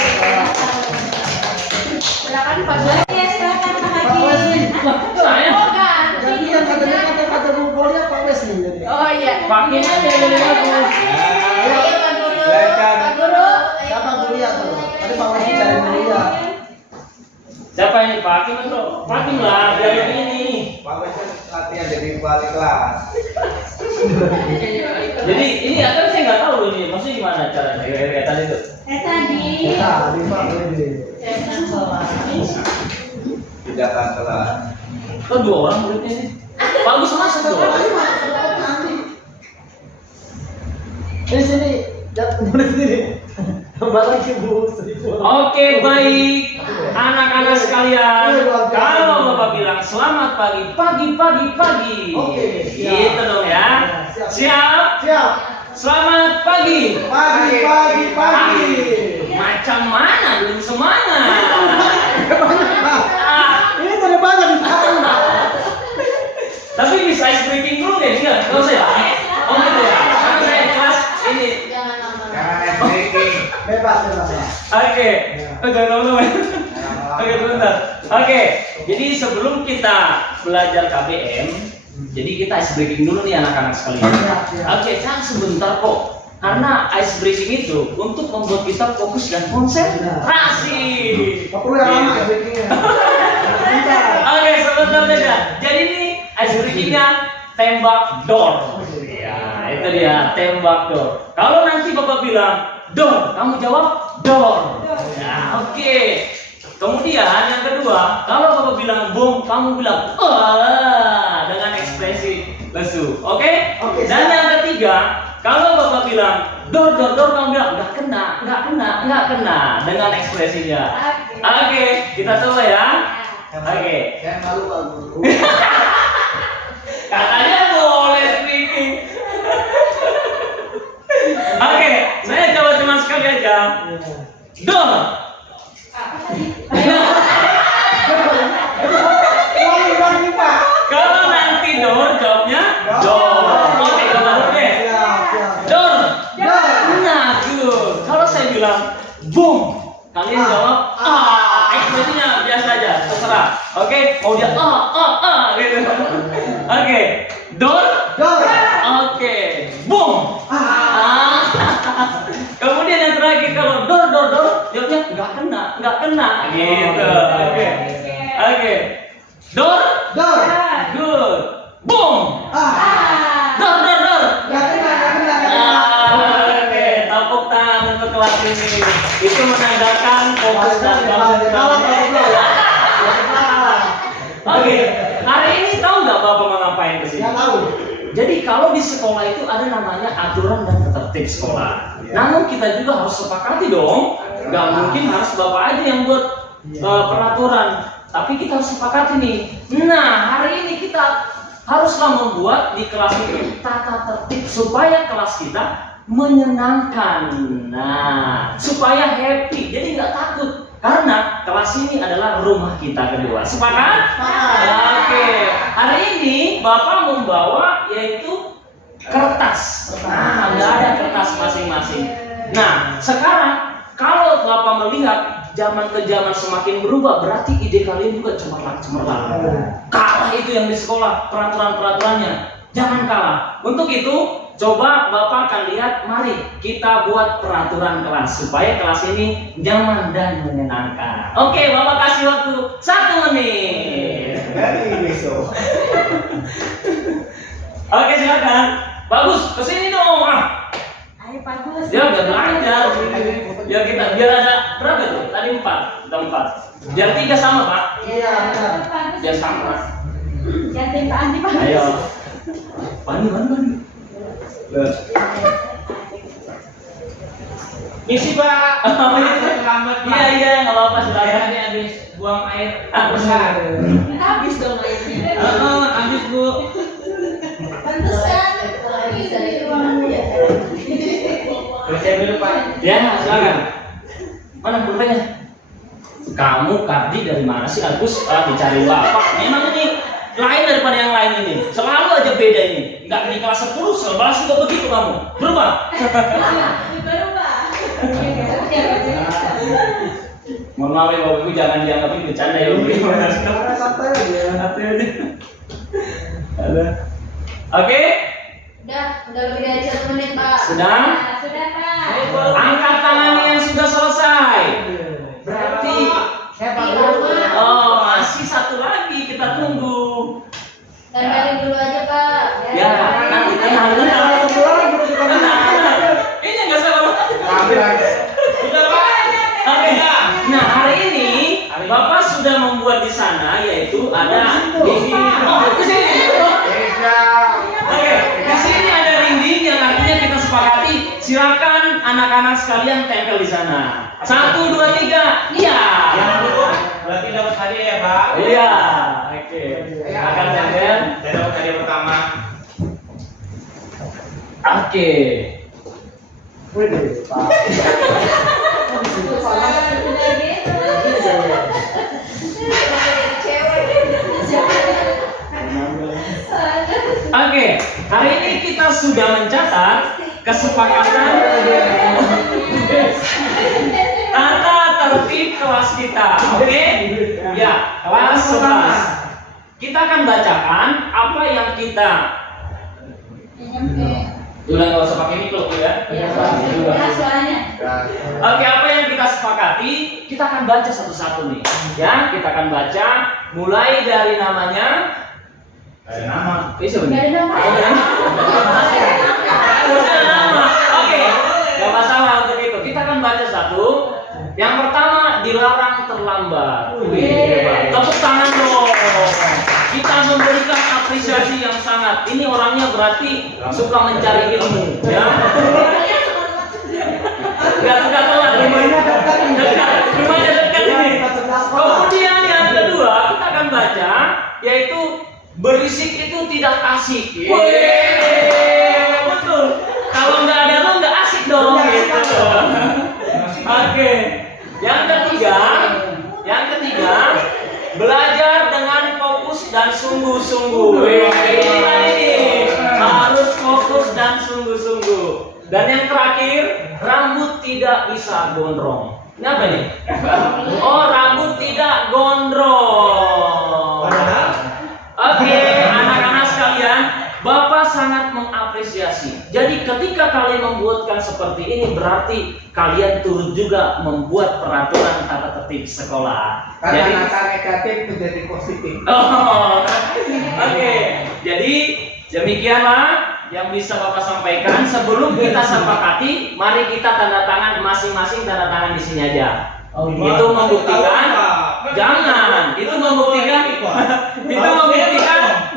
Silakan Pak Dua. Ya, silakan Pak Pak Hakim. Wesley. Saya. Oh ganti. Jadi yang katanya kata Bu Polia Pak Wesley jadi. Oh iya. Pakai aja yang bagus. Ayo Pak Guru. Silakan. Pak Guru. Siapa Mulia tuh? Tadi Pak Wesley cari Mulia. Siapa ini Pakim atau Pakim lah biar ini. Pak Wesley latihan jadi wali kelas. Jadi ini akan saya nggak tahu ini maksudnya gimana caranya kayak tadi tuh. Tadi. Kita di Pak Wesley. Tidak akan kelas. Oh 2 orang muridnya ini. Bagus masuk tuh. Di sini, murid sini. Barang Ibu Sri. Oke baik anak-anak sekalian, kalau Bapak bilang selamat pagi, pagi. Oke, siap. Gitu dong ya. Siap? Siap. Selamat pagi. Pagi. Macam mana belum semuanya? Ini tadi banyak di belakang. Tapi bisa ice breaking dulu deh, enggak? Enggak usah ya? Oh gitu ya. Karena saya di kelas ini. Jangan lama. Jangan breaking. Bebas. Oke. Jangan lama-lama. Oke, bentar. Oke, jadi sebelum kita belajar KBM, jadi kita ice breaking dulu nih anak-anak sekalian. Oke, kan sebentar kok. Karena ice breaking itu untuk membuat kita fokus dan konsentrasi. Nggak perlu yang lama ya breakingnya. Bentar. Oke, dor beda. Jadi ini ice breaking-nya tembak dor. Ya, itu dia tembak dor. Kalau nanti Bapak bilang dor, kamu jawab dor. Nah, oke. Kemudian yang kedua, kalau Bapak bilang bom, kamu bilang dengan ekspresi lesu. Oke? Dan yang ketiga, kalau Bapak bilang dor, kamu bilang nggak kena dengan ekspresinya. Oke, kita coba ya. Oke. Saya malu Pak Guru. Katanya boleh speaking. Oke, saya coba cuma sekali aja. Dor. Ulangi Pak. Kalau nanti dor, jawabnya dor. Oke, kembali deh. Dor. Nah, good. Kalau saya bilang boom, kalian jawab ekspresinya biasa aja, terserah. Oke, mau dia gitu. Oke, dor. Oke, boom. Kemudian yang terakhir kalau dor, jawabnya nggak kena gitu. Oke. Dor. Good. Boom. Dor. Nggak kena. Oke, tepuk tangan untuk kelas ini. Itu menandakan fokus dan Oke, hari ini tahu nggak Bapak mau ngapain kesini? Nggak tahu. Jadi kalau di sekolah itu ada namanya aturan dan tertib sekolah. Namun kita juga harus sepakati dong. Nggak mungkin harus Bapak aja yang buat peraturan. Tapi kita harus sepakati nih. Nah, hari ini kita haruslah membuat di kelas ini tata tertib supaya kelas kita menyenangkan. Nah, supaya happy. Jadi nggak takut. Karena kelas ini adalah rumah kita kedua. Sepakat? Oke. Hari ini Bapak membawa yaitu kertas. Nah, nggak ada kertas masing-masing. Nah, sekarang kalau Bapak melihat zaman ke zaman semakin berubah, berarti ide kalian juga cemerlang. Kalah itu yang di sekolah, peraturan-peraturannya. Jangan kalah. Untuk itu, coba Bapak akan lihat, mari kita buat peraturan kelas supaya kelas ini nyaman dan menyenangkan. Oke, Bapak kasih waktu 1 menit. Dari besok. Oke, silakan. Bagus, kesini dong. Ayo bagus. Dia udah belajar. Biar ada berapa tuh? Tadi 4, udah 4. Biar 3 sama, Pak. Iya, benar. Biar sama. Jangan minta Andi Pak. Ayo. Bani. Misi Pak. Selamat Pak. Iya, nggak apa-apa, silakan. Tadi habis buang air besar. Habis dong airnya. Habis Bu. Pantesan. Saya dulu Pak. Ya, silakan. Mana pulpennya? Kamu Kardi dari mana sih, Agus? Dicari Bapak. Memang ini lain daripada yang lain ini. Selalu aja beda ini. Nggak di kelas 10, 11 juga begitu kamu. Berubah. Baru Pak. Mohon maaf ya Bapak Ibu, jangan dianggap ini bercanda ya. Santai aja. Ada. Oke? Udah lebih dari 1 menit, Pak. Sudah? Sudah Pak. Angkat tangannya yang sudah selesai. Berarti masih 1 lagi, kita tunggu. Tempelin dulu aja, Pak. Ya, nanti tenang. Ini nggak sabar. Sudah Pak. Oke. Nah, hari ini Bapak sudah membuat di sana, yaitu ada dinding. Di sini. Oke, di sini ada dinding yang artinya kita sepakati. Silakan anak-anak sekalian tempel di sana. 1, 2, 3. Iya. Berarti dapat hadiah ya Pak. Iya. Oke. Akan tempel. Saya dapat hadiah pertama. Oke. Wih, Pak. Oke, hari ini kita sudah mencatat kesepakatan tata tertib kelas kita. Oke? Ya, kelas 11. Kita akan bacakan apa yang kita Udah nggak usah pakai mikro ya. Ya, suaranya. Oke, apa yang kita sepakati? Kita akan baca satu-satu nih. Ya, kita akan baca mulai dari namanya. Ada nama. Bisa Nggak ada nama. Udah nama. Oke, nggak masalah untuk itu. Kita akan baca satu. Yang pertama, dilarang terlambat. Wih, tepuk tangan dong. Kita memberikan apresiasi yang sangat. Ini orangnya berarti suka mencari ilmu, ya. Gak telat. Rumahnya dekat ini. Rumahnya dekat ini. Sekolah. Kemudian yang kedua kita akan baca, yaitu berisik itu tidak asik. Betul. Kalau nggak ada lo nggak asik dong. Gitu. Oke. Yang ketiga, belajar dengan fokus dan sungguh-sungguh. Ini harus fokus dan sungguh-sungguh. Dan yang terakhir, rambut tidak bisa gondrong. Ini apa nih? Oh, rambut tidak gondrong. Oke, anak-anak sekalian, Bapak sangat mengapresiasi. Jadi ketika kalian membuatkan seperti ini, berarti kalian turut juga membuat peraturan tata tertib sekolah. Jadi Kata negatif menjadi positif. oh, oke. Jadi demikianlah yang bisa Bapak sampaikan. Sebelum kita sepakati, mari kita tanda tangan masing-masing, tanda tangan di sini aja. Itu membuktikan, jangan. Itu membuktikan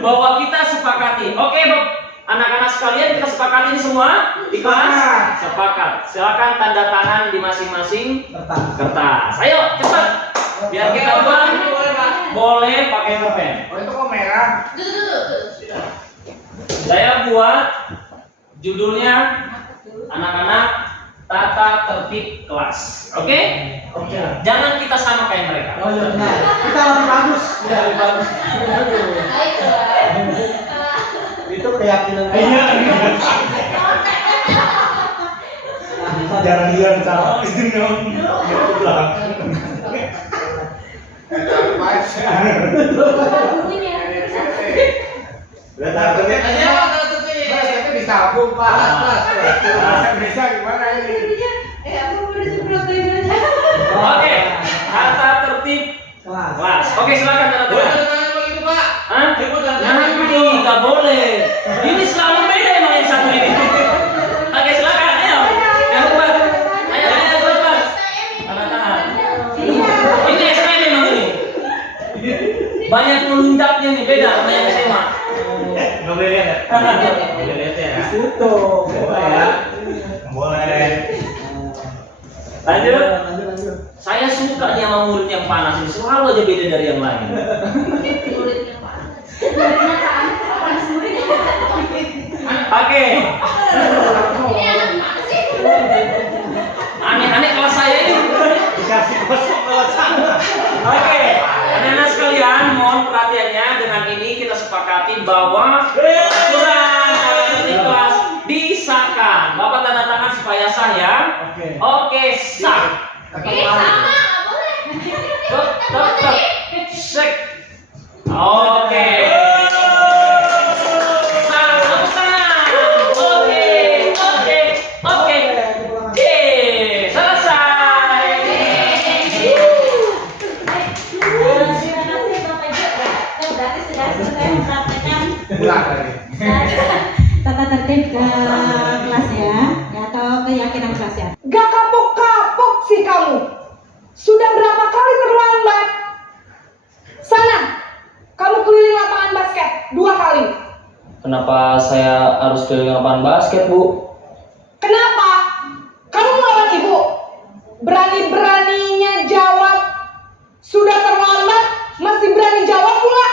bahwa kita sepakati. Oke, anak-anak sekalian, kita sepakati ini semua di kelas. Sepakat. Silakan tanda tangan di masing-masing kertas. Ayo cepat, biar kita buat. Boleh pakai pulpen. Oh itu kok merah? Saya buat judulnya anak-anak tata tertib kelas. Oke? Jangan kita sama kayak mereka. Oh iya benar. Kita lebih bagus. Lebih bagus. Itu keyakinan. Iya. Jangan bilang salah istri dong. Disambung Pak. Bisa gimana ini? Oke, tata tertib kelas. Oke, silakan tanda tangan. Hah? Nanti nggak boleh. Ini selalu beda emang yang satu ini. Oke, silakan. Ayo. Yang cepat. Ayo cepat. Tanda tangan. Ini SMA memang ini. Banyak melunjaknya nih, beda sama yang SMA. Nggak boleh lihat ya? Nggak boleh lihat ya? Itu. Boleh ya? Boleh. Lanjut. Lanjut. Saya suka nih sama murid yang panas ini, selalu aja beda dari yang lain. Oke. Aneh-aneh kelas saya ini. Dikasih kosong lewat sana. Oke, anak-anak sekalian, mohon perhatiannya. Dengan ini kita sepakati bahwa aturan tata tertib kelas disahkan. Bapak tanda tangan supaya sah ya. Oke, sah. Sama, boleh. Tetap sek. Oke. Tata tertib ke kelas ya, atau keyakinan kelas ya. Gak kapok-kapok sih kamu. Sudah berapa kali terlambat? Sana, kamu keliling lapangan basket 2 kali. Kenapa saya harus keliling lapangan basket, Bu? Kenapa? Kamu melawan ibu. Berani-beraninya jawab. Sudah terlambat, masih berani jawab pula.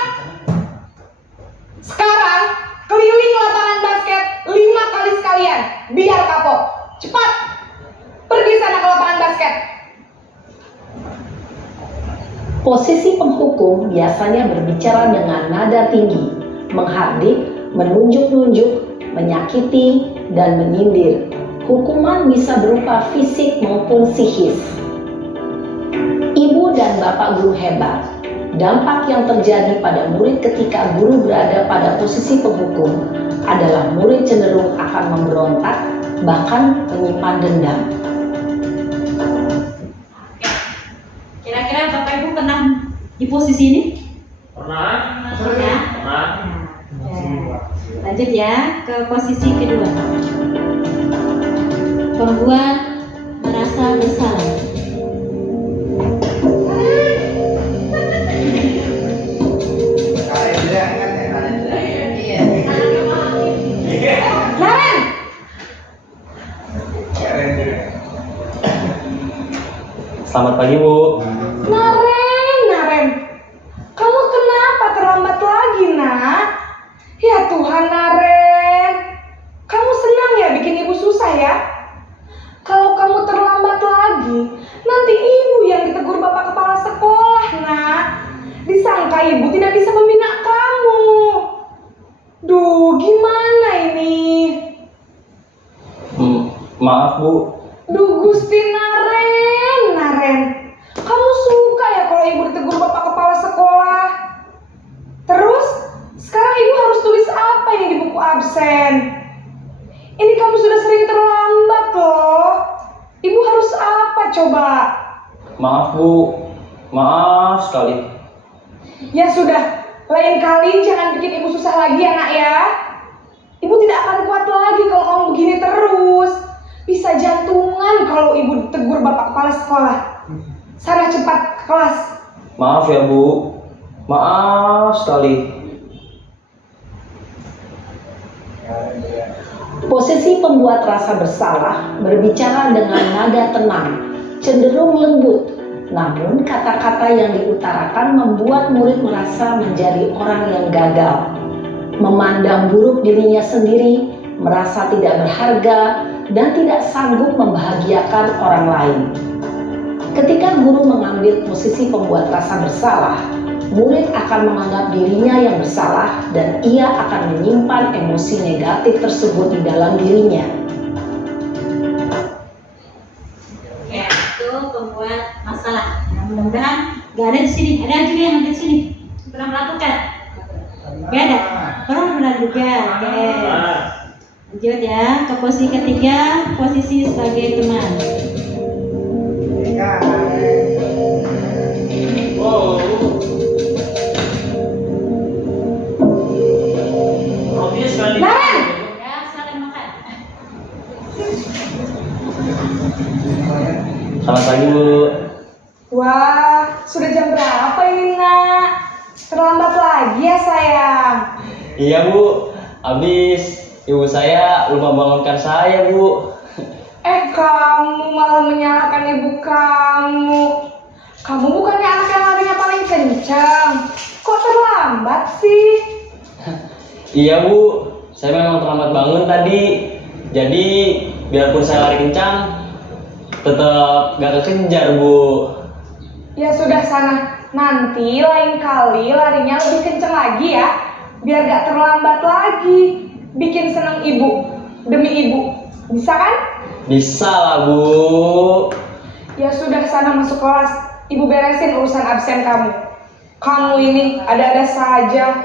Sekarang, keliling lapangan basket 5 kali sekalian. Biar kapok. Cepat. Pergi sana ke lapangan basket. Posisi penghukum biasanya berbicara dengan nada tinggi, menghardik, menunjuk-nunjuk, menyakiti, dan menyindir. Hukuman bisa berupa fisik maupun psikis. Ibu dan bapak guru hebat, Dampak yang terjadi pada murid ketika guru berada pada posisi penghukum adalah murid cenderung akan memberontak, bahkan menyimpan dendam. Kira-kira Bapak Ibu pernah di posisi ini? Pernah? Pernah. Pernah. Lanjut ya ke posisi kedua. Pembuat merasa bersalah. Naren, Selamat pagi Bu. Naren, kamu kenapa terlambat lagi, nak? Ya Tuhan, Naren, kamu senang ya bikin ibu susah ya? Kalau kamu terlambat lagi, nanti ibu yang ditegur bapak kepala sekolah, nak. Disangka ibu tidak bisa membina kamu. Duh, gimana ini? Maaf Bu. Duh, Gusti Naren, kamu suka ya kalau ibu ditegur bapak kepala sekolah? Terus, sekarang ibu harus tulis apa yang di buku absen? Ini kamu sudah sering terlambat loh. Ibu harus apa coba? Maaf Bu. Maaf sekali. Ya sudah, lain kali jangan bikin ibu susah lagi ya nak ya. Ibu tidak akan kuat lagi kalau kamu begini terus. Bisa jantungan kalau ibu ditegur bapak kepala sekolah. Sana cepat ke kelas. Maaf ya Bu. Maaf sekali. Posisi pembuat rasa bersalah berbicara dengan nada tenang, cenderung lembut. Namun kata-kata yang diutarakan membuat murid merasa menjadi orang yang gagal, memandang buruk dirinya sendiri, merasa tidak berharga, dan tidak sanggup membahagiakan orang lain. Ketika guru mengambil posisi pembuat rasa bersalah, murid akan menganggap dirinya yang bersalah dan ia akan menyimpan emosi negatif tersebut di dalam dirinya. Ya, itu pembuat masalah. Nah, mudah-mudahan nggak ada di sini. Ada juga yang ada di sini pernah melakukan? Nggak ada. Pernah juga. Oke. Lanjut ya ke posisi ketiga, posisi sebagai teman. Oh. Robinya sekali. Naren! Ya, silakan makan. Selamat pagi Bu. Wah, sudah jam berapa ini nak? Terlambat lagi ya sayang. Iya Bu. Habis ibu saya lupa bangunkan saya Bu. Kamu malah menyalahkan ibu kamu. Kamu bukannya anak yang larinya paling kencang. Kok terlambat sih? Iya Bu. Saya memang terlambat bangun tadi. Jadi biarpun saya lari kencang, tetap gak kekejar Bu. Ya sudah sana. Nanti lain kali larinya lebih kencang lagi ya. Biar gak terlambat lagi. Bikin seneng ibu. Demi ibu. Bisa kan? Bisa lah Bu. Ya sudah sana masuk kelas. Ibu beresin urusan absen kamu. Kamu ini ada-ada saja.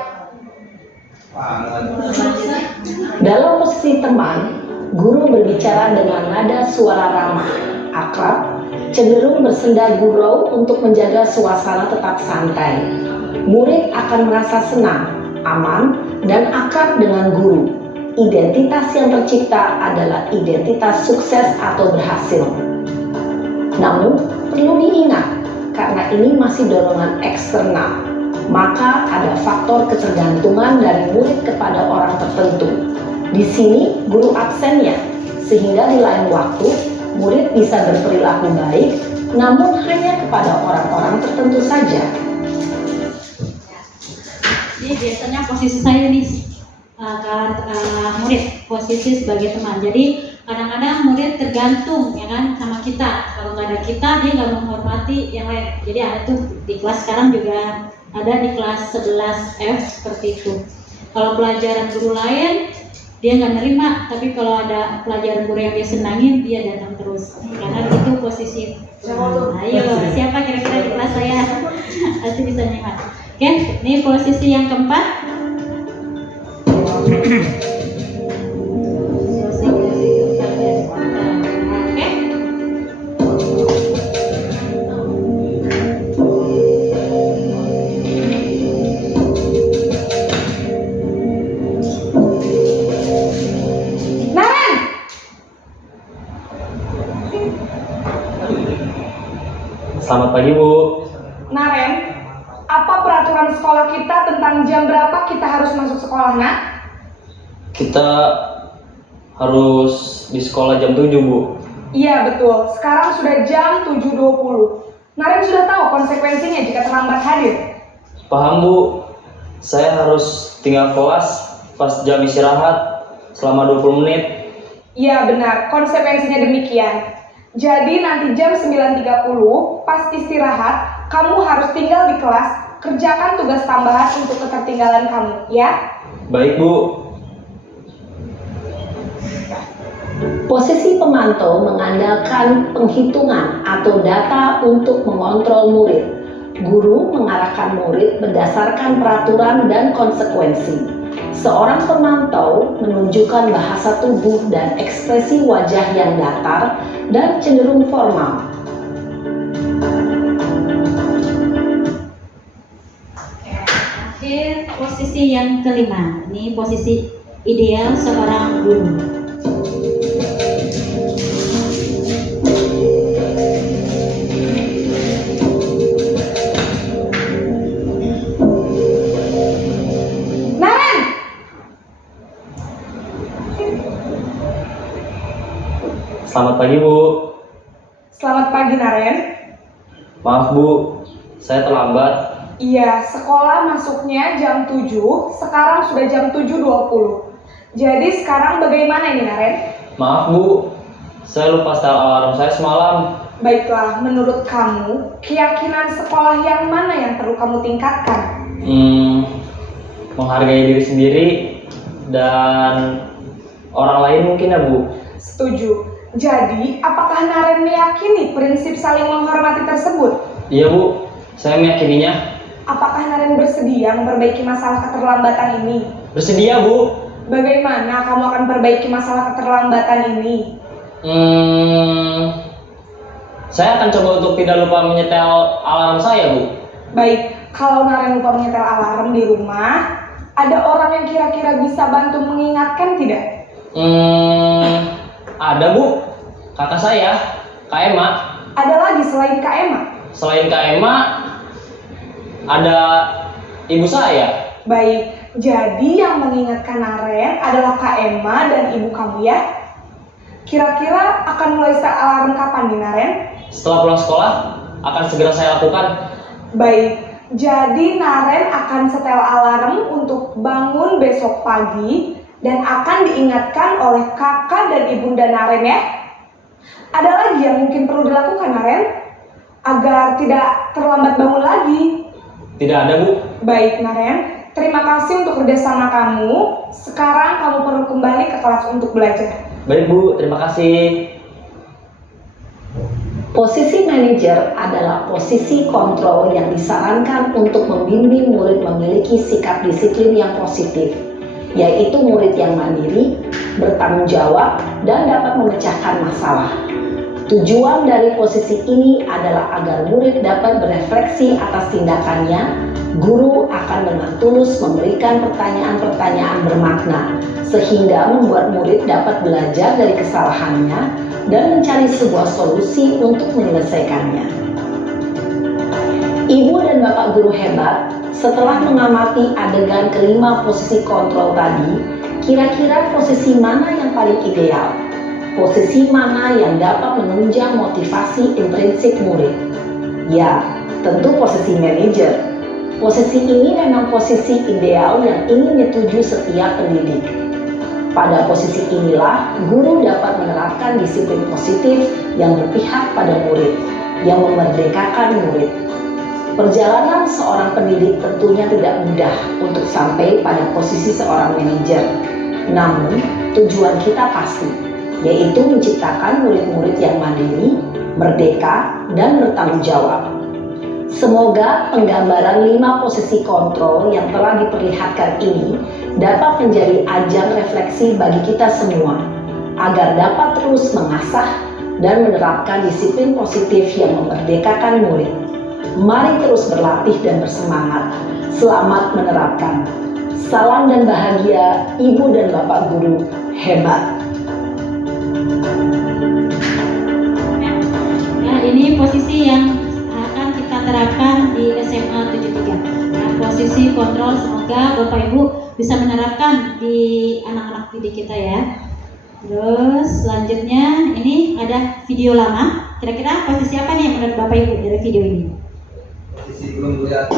Dalam posisi teman, guru berbicara dengan nada suara ramah, akrab, cenderung bersenda gurau untuk menjaga suasana tetap santai. Murid akan merasa senang, aman, dan akrab dengan guru. Identitas yang tercipta adalah identitas sukses atau berhasil. Namun, perlu diingat, karena ini masih dorongan eksternal, maka ada faktor ketergantungan dari murid kepada orang tertentu. Di sini, guru absennya, sehingga di lain waktu, murid bisa berperilaku baik, namun hanya kepada orang-orang tertentu saja. Jadi biasanya posisi saya nih murid, posisi sebagai teman. Jadi kadang-kadang murid tergantung ya kan sama kita. Kalau nggak ada kita, dia nggak menghormati yang lain. Jadi ada tuh di kelas sekarang juga ada di kelas 11F seperti itu. Kalau pelajaran guru lain dia nggak nerima, tapi kalau ada pelajaran guru yang dia senangin, dia datang terus. Karena itu posisi. Ayo, siapa kira-kira di kelas saya? Pasti bisa nyimak. Oke, ini posisi yang keempat. Selamat pagi Bu. Naren, apa peraturan sekolah kita tentang jam berapa kita harus masuk sekolah, nak? Kita harus di sekolah jam 7 Bu. Iya betul, sekarang sudah jam 7.20. Naren sudah tahu konsekuensinya jika terlambat hadir. Paham Bu, saya harus tinggal kelas pas jam istirahat selama 20 menit. Iya benar, konsekuensinya demikian. Jadi nanti jam 9.30 pas istirahat, kamu harus tinggal di kelas, kerjakan tugas tambahan untuk ketertinggalan kamu, ya? Baik Bu. Posisi pemantau mengandalkan penghitungan atau data untuk mengontrol murid. Guru mengarahkan murid berdasarkan peraturan dan konsekuensi. Seorang pemantau menunjukkan bahasa tubuh dan ekspresi wajah yang datar dan cenderung formal. Akhir posisi yang kelima. Ini posisi ideal seorang guru. Selamat pagi Bu. Selamat pagi, Naren. Maaf Bu, saya terlambat. Iya, sekolah masuknya jam 7, sekarang sudah jam 7.20. Jadi sekarang bagaimana ini, Naren? Maaf Bu, saya lupa setel alarm saya semalam. Baiklah, menurut kamu, keyakinan sekolah yang mana yang perlu kamu tingkatkan? Menghargai diri sendiri dan orang lain mungkin ya Bu. Setuju. Jadi, apakah Naren meyakini prinsip saling menghormati tersebut? Iya Bu, saya meyakininya. Apakah Naren bersedia memperbaiki masalah keterlambatan ini? Bersedia Bu. Bagaimana kamu akan perbaiki masalah keterlambatan ini? Saya akan coba untuk tidak lupa menyetel alarm saya Bu. Baik, kalau Naren lupa menyetel alarm di rumah, ada orang yang kira-kira bisa bantu mengingatkan tidak? Ada Bu, kakak saya, Kak Emma. Ada lagi selain Kak Emma? Selain Kak Emma, ada ibu saya. Baik, jadi yang mengingatkan Naren adalah Kak Emma dan ibu kamu ya? Kira-kira akan mulai set alarm kapan nih, Naren? Setelah pulang sekolah, akan segera saya lakukan. Baik, jadi Naren akan setel alarm untuk bangun besok pagi dan akan diingatkan oleh kakak dan ibunda Naren ya. Ada lagi yang mungkin perlu dilakukan, Naren, agar tidak terlambat bangun lagi? Tidak ada Bu. Baik, Naren, terima kasih untuk kerjasama kamu. Sekarang kamu perlu kembali ke kelas untuk belajar. Baik Bu, terima kasih. Posisi manajer adalah posisi kontrol yang disarankan untuk membimbing murid memiliki sikap disiplin yang positif, yaitu murid yang mandiri, bertanggung jawab, dan dapat memecahkan masalah. Tujuan dari posisi ini adalah agar murid dapat berefleksi atas tindakannya. Guru akan dengan tulus memberikan pertanyaan-pertanyaan bermakna, sehingga membuat murid dapat belajar dari kesalahannya dan mencari sebuah solusi untuk menyelesaikannya. Ibu dan bapak guru hebat, setelah mengamati adegan kelima posisi kontrol tadi, kira-kira posisi mana yang paling ideal? Posisi mana yang dapat menunjang motivasi intrinsik murid? Ya, tentu posisi manajer. Posisi ini memang posisi ideal yang ingin dituju setiap pendidik. Pada posisi inilah, guru dapat menerapkan disiplin positif yang berpihak pada murid, yang memerdekakan murid. Perjalanan seorang pendidik tentunya tidak mudah untuk sampai pada posisi seorang manajer. Namun, tujuan kita pasti, yaitu menciptakan murid-murid yang mandiri, merdeka, dan bertanggung jawab. Semoga penggambaran 5 posisi kontrol yang telah diperlihatkan ini dapat menjadi ajang refleksi bagi kita semua, agar dapat terus mengasah dan menerapkan disiplin positif yang memerdekakan murid. Mari terus berlatih dan bersemangat. Selamat menerapkan. Salam dan bahagia, Ibu dan Bapak Guru hebat. Ya, ini posisi yang akan kita terapkan di SMA 73. Nah, posisi kontrol, semoga Bapak Ibu bisa menerapkan di anak-anak didik kita ya. Terus selanjutnya ini ada video lama. Kira-kira posisi apa nih yang menurut Bapak Ibu dari video ini? Posisi belum lihat.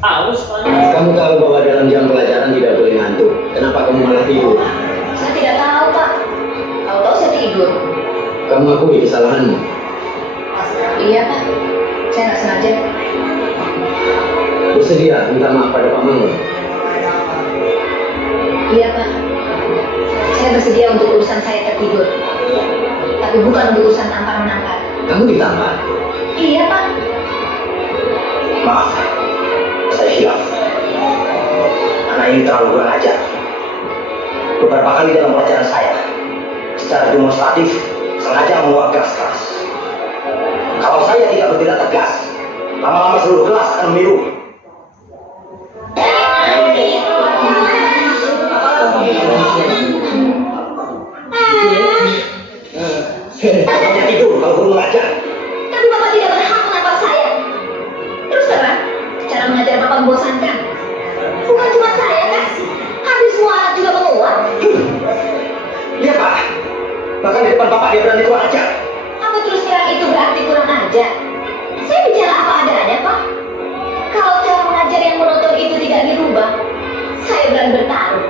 Harus Kamu tahu bahwa dalam jam pelajaran tidak boleh ngantuk. Kenapa kamu malah tidur? Saya tidak tahu, Pak. Tahu-tahu saya tidur. Kamu akui kesalahanmu. Iya, Pak. Saya nggak sengaja. Bersedia minta maaf pada Pak Mangun. Iya, Pak. Saya bersedia untuk urusan saya tertidur. Tapi bukan untuk urusan tampar-menampar. Kamu ditampar. Iya, Pak. Maaf, saya hilaf. Anak ini terlalu kurang ajar. Beberapa kali dalam pelajaran saya, secara demonstratif sengaja mengeluarkan keras-keras. Kalau saya tidak bertindak tegas, lama-lama seluruh kelas akan meniru. Pokoknya tidur kalau belum mengajar. Tapi Bapak tidak berhak menampar saya. Terus terang, cara mengajar Bapak membosankan. Bukan cuma saya, kan? Hampir semua anak juga menguat. Lihat Pak, bahkan di depan Bapak dia berani kurang ajar. Apa terus terang itu berarti kurang ajar? Saya bicara apa adanya, Pak. Kalau cara mengajar yang monoton itu tidak dirubah, saya berani bertaruh.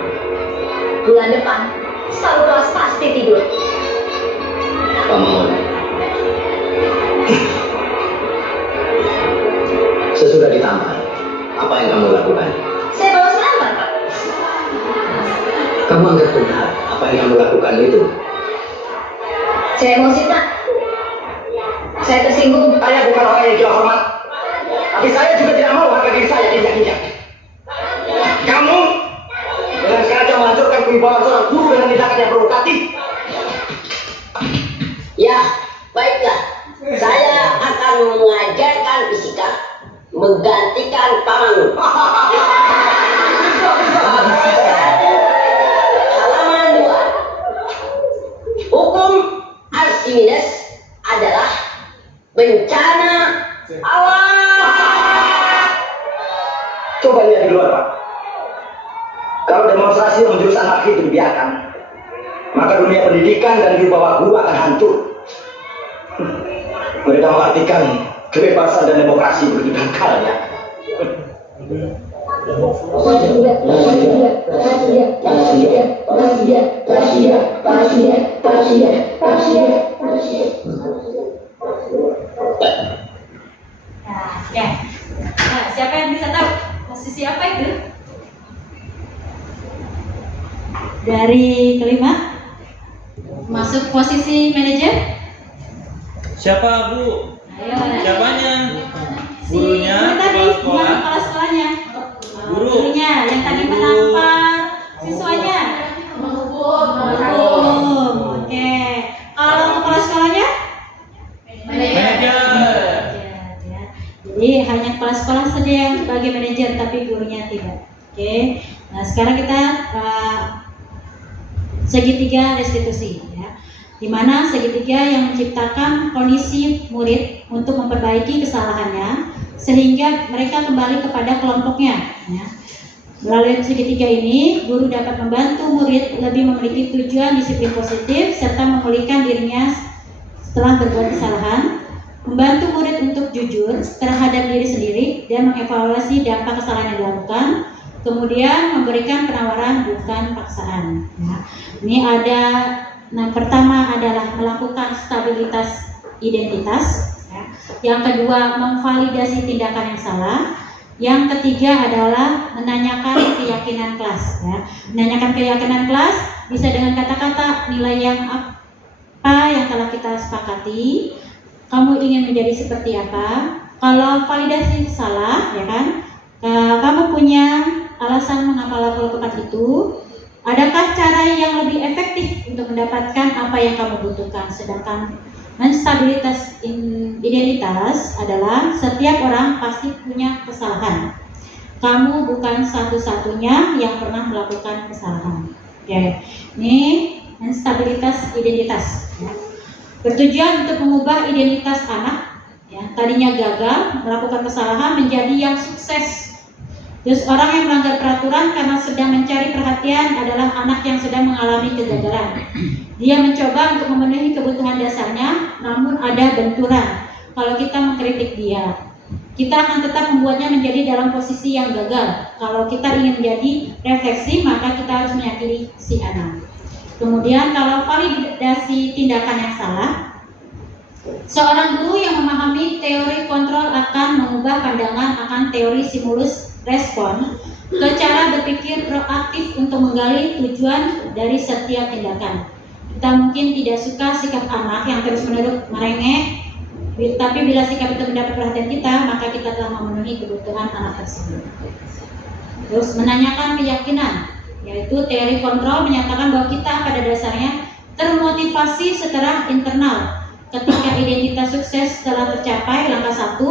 Bulan depan, selalu kelas pasti tidur. Pak Mangun, sesudah ditampar, apa yang kamu lakukan? Saya bawa selamat, Pak. Kamu anggap benar apa yang kamu lakukan itu? Saya emosi, Pak. Saya tersinggung. Saya bukan orang yang tidak hormat, tapi saya juga tidak mau harga diri saya diinjak-injak. Kamu dengan sengaja menghancurkan kewibawaan seorang guru dengan tindakan yang provokatif. Ya, baiklah. Saya akan mengajarkan fisika menggantikan Pak Mangun. Halaman 2. Hukum Archimedes adalah bencana alam. Coba lihat di luar, Pak. Kalau demonstrasi menjurus anarki itu dibiarkan, maka dunia pendidikan dan wibawa guru akan hancur. Mereka mengartikan kebebasan dan demokrasi begitu dangkalnya. Nah, ya. Nah, siapa yang bisa tahu posisi apa itu? Dari kelima masuk posisi manajer. Siapa Bu? Ayo. Siapanya? Si Gurunya, ini tadi, kepala sekolah? bukan kepala sekolahnya. Guru. Gurunya yang tadi menampar siswanya. Hukum. Oke. Kalau kepala sekolahnya? Manajer. Ya. Jadi hanya kepala sekolah saja yang sebagai manajer, tapi gurunya tidak. Oke. Nah sekarang kita segitiga restitusi, ya. Di mana segitiga yang menciptakan kondisi murid untuk memperbaiki kesalahannya sehingga mereka kembali kepada kelompoknya. Ya. Melalui segitiga ini, guru dapat membantu murid lebih memiliki tujuan disiplin positif serta memulihkan dirinya setelah berbuat kesalahan, membantu murid untuk jujur terhadap diri sendiri dan mengevaluasi dampak kesalahan yang dilakukan, kemudian memberikan penawaran bukan paksaan. Ya. Ini ada, nah pertama adalah melakukan stabilitas identitas. Ya. Yang kedua, memvalidasi tindakan yang salah. Yang ketiga adalah menanyakan keyakinan kelas. Ya. Menanyakan keyakinan kelas bisa dengan kata-kata nilai yang apa yang telah kita sepakati. Kamu ingin menjadi seperti apa? Kalau validasi salah, ya kan? Kamu punya alasan mengapa lakukan itu? Adakah cara yang lebih efektif untuk mendapatkan apa yang kamu butuhkan? Sedangkan menstabilitas identitas adalah setiap orang pasti punya kesalahan. Kamu bukan satu-satunya yang pernah melakukan kesalahan. Oke, ini menstabilitas identitas. Ya. Bertujuan untuk mengubah identitas anak, ya, tadinya gagal melakukan kesalahan menjadi yang sukses. Terus orang yang melanggar peraturan karena sedang mencari perhatian adalah anak yang sedang mengalami kegagalan. Dia mencoba untuk memenuhi kebutuhan dasarnya, namun ada benturan. Kalau kita mengkritik dia, kita akan tetap membuatnya menjadi dalam posisi yang gagal. Kalau kita ingin menjadi refleksi, maka kita harus meyakini si anak. Kemudian kalau validasi tindakan yang salah, seorang guru yang memahami teori kontrol akan mengubah pandangan akan teori stimulus respon ke cara berpikir proaktif untuk menggali tujuan dari setiap tindakan. Kita mungkin tidak suka sikap anak yang terus-menerus merengek, tapi bila sikap itu mendapat perhatian kita, maka kita telah memenuhi kebutuhan anak tersebut. Terus menanyakan keyakinan, yaitu teori kontrol menyatakan bahwa kita pada dasarnya termotivasi secara internal. Ketika identitas sukses telah tercapai, langkah 1,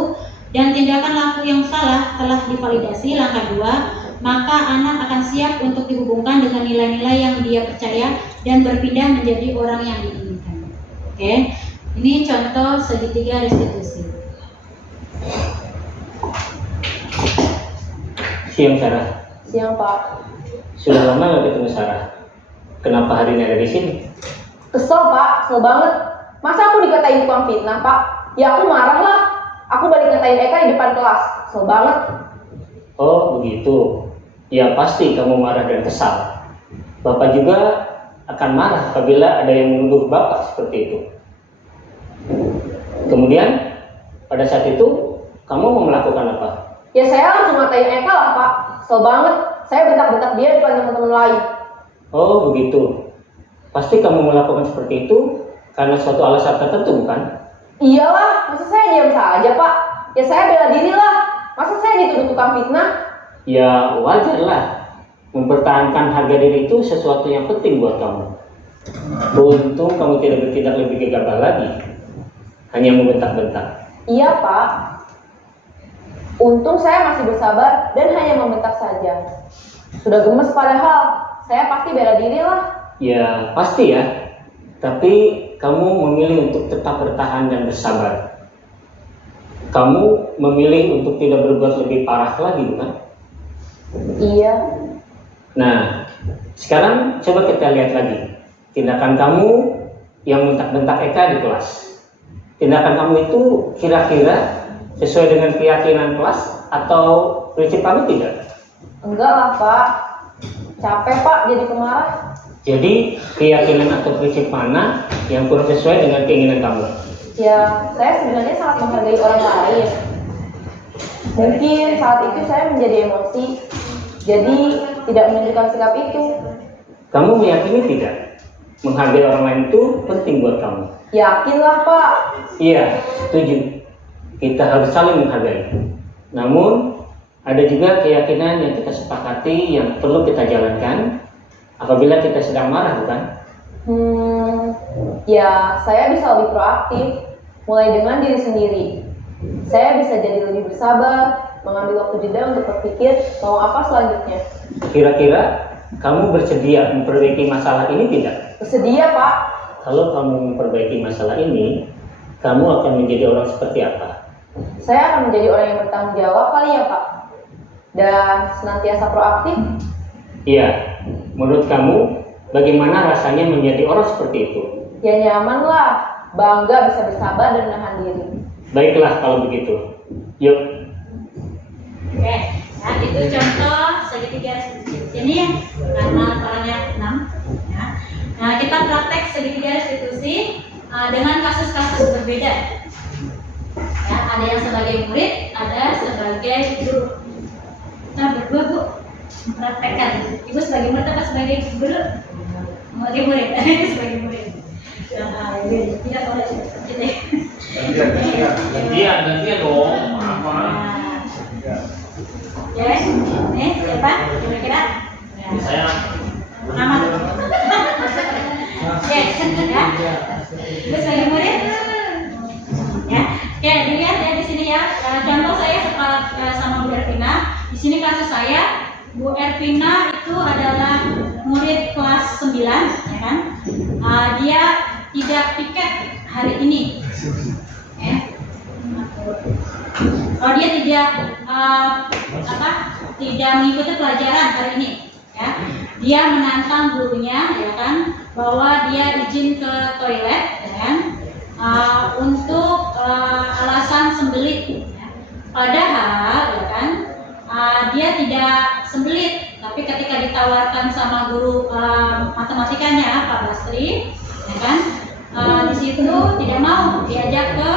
dan tindakan laku yang salah telah divalidasi, langkah 2, maka anak akan siap untuk dihubungkan dengan nilai-nilai yang dia percaya dan berpindah menjadi orang yang diinginkan. Oke, ini contoh segitiga restitusi. Siang Sarah. Siang Pak. Sudah lama nggak ketemu Sarah? Kenapa hari ini ada di sini? Kesel Pak, kesel banget. Masa aku dikatain tukang fitnah Pak? Ya aku marah lah. Aku balik ngatain Eka di depan kelas. Kesel banget. Oh begitu. Ya pasti kamu marah dan kesal. Bapak juga akan marah apabila ada yang menuduh Bapak seperti itu. Kemudian pada saat itu kamu mau melakukan apa? Ya saya langsung ngatain Eka lah Pak. Kesel banget. Saya bentak-bentak dia di depan teman-teman lain. Oh begitu. Pasti kamu melakukan seperti itu karena suatu alasan tertentu bukan? Iyalah, masa saya diam saja Pak? Ya saya bela diri lah. Masa saya dituduh tukang fitnah? Ya wajar lah. Mempertahankan harga diri itu sesuatu yang penting buat kamu. Beruntung kamu tidak bertindak lebih gegabah lagi. Hanya membentak-bentak. Iya Pak. Untung saya masih bersabar dan hanya membentak saja. Sudah gemes padahal. Saya pasti bela diri lah. Ya pasti ya. Tapi kamu memilih untuk tetap bertahan dan bersabar. Kamu memilih untuk tidak berbuat lebih parah lagi bukan? Iya. Nah, sekarang coba kita lihat lagi tindakan kamu yang bentak-bentak Eka di kelas. Tindakan kamu itu kira-kira sesuai dengan keyakinan kelas atau prinsip kamu tidak? Enggak lah Pak. Capek Pak jadi pemarah. Jadi keyakinan atau prinsip mana yang kurang sesuai dengan keinginan kamu? Ya, saya sebenarnya sangat menghargai orang lain. Mungkin saat itu saya menjadi emosi, jadi tidak menunjukkan sikap itu. Kamu meyakini tidak? Menghargai orang lain itu penting buat kamu. Yakinlah Pak. Iya, setuju. Kita harus saling menghargai. Namun, ada juga keyakinan yang kita sepakati yang perlu kita jalankan apabila kita sedang marah, bukan? Ya, saya bisa lebih proaktif, mulai dengan diri sendiri. Saya bisa jadi lebih bersabar, mengambil waktu jeda untuk berpikir mau apa selanjutnya. Kira-kira kamu bersedia memperbaiki masalah ini tidak? Bersedia Pak. Kalau kamu memperbaiki masalah ini, kamu akan menjadi orang seperti apa? Saya akan menjadi orang yang bertanggung jawab kali ya Pak. Dan senantiasa proaktif. Iya, menurut kamu bagaimana rasanya menjadi orang seperti itu? Ya nyaman lah, bangga bisa bersabar dan menahan diri. Baiklah kalau begitu. Yuk. Oke, nah itu contoh segitiga restitusi. Ini ya, karena perannya 6. Ya. Nah kita praktek segitiga restitusi dengan kasus-kasus berbeda. Ya, Ada yang sebagai murid, ada sebagai guru. Nah, berdua Bu mempraktekkan. Ibu sebagai murid apa sebagai guru? Sebagai murid. Sebagai murid. Nah, tidak boleh seperti itu. Gantian dong. Apa? Ya, nih siapa? Kira-kira? Saya Aman. Oke, ya. Ibu sebagai murid? Ya, oke, dilihat ya di sini ya. Contoh saya sama Bu Ervina. Di sini kasus saya, Bu Ervina itu adalah murid kelas 9, ya kan? Dia tidak piket hari ini. Dia tidak tidak mengikuti pelajaran hari ini, ya. Dia menantang gurunya, ya kan, bahwa dia izin ke toilet, ya kan, untuk alasan sembelit, ya. Padahal, ya kan, dia tidak sembelit, tapi ketika ditawarkan sama guru matematikanya Pak Basri, ya kan, di situ tidak mau diajak ke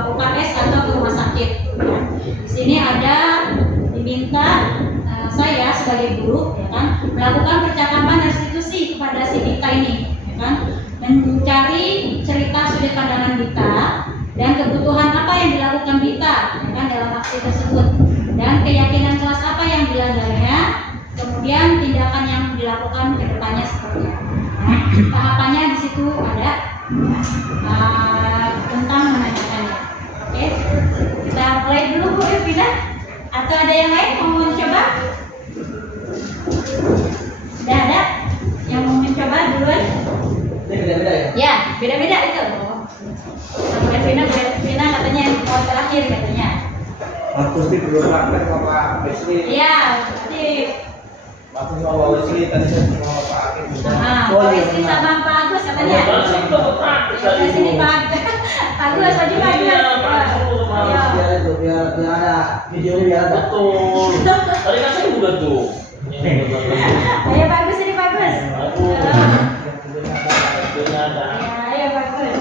UKS atau ke rumah sakit. Ya. Di sini ada diminta saya sebagai guru, ya kan, melakukan percakapan restitusi kepada si Dita ini, ya kan, mencari cerita sudut pandangan Dita dan kebutuhan apa yang dilakukan Dita, ya kan, dalam aksi tersebut, dan keyakinan kelas apa yang dilanggarnya, kemudian tindakan yang dilakukan ke depannya seperti apa. Nah, tahapannya di situ ada, tentang menanyakannya. Oke, kita mulai dulu Bu Ervina. Atau ada yang lain mau mencoba? Sudah ada yang mau mencoba duluan? Beda-beda ya? Ya, beda-beda itu. Sama Ervina katanya yang mau terakhir katanya. Waktu di berulang kan Bapak Bisri. Iya, berarti. Waktu Bapak Bisri tadi saya sama Pak Akim. Pak Bisri sama Pak Agus katanya. Di sini Pak Agus, Pak Agus. Biar ada videonya biar ada. betul. Tadi kan saya udah tuh. Ayo Pak Agus, ini Pak Agus. Videonya ada. Ayo Pak Agus.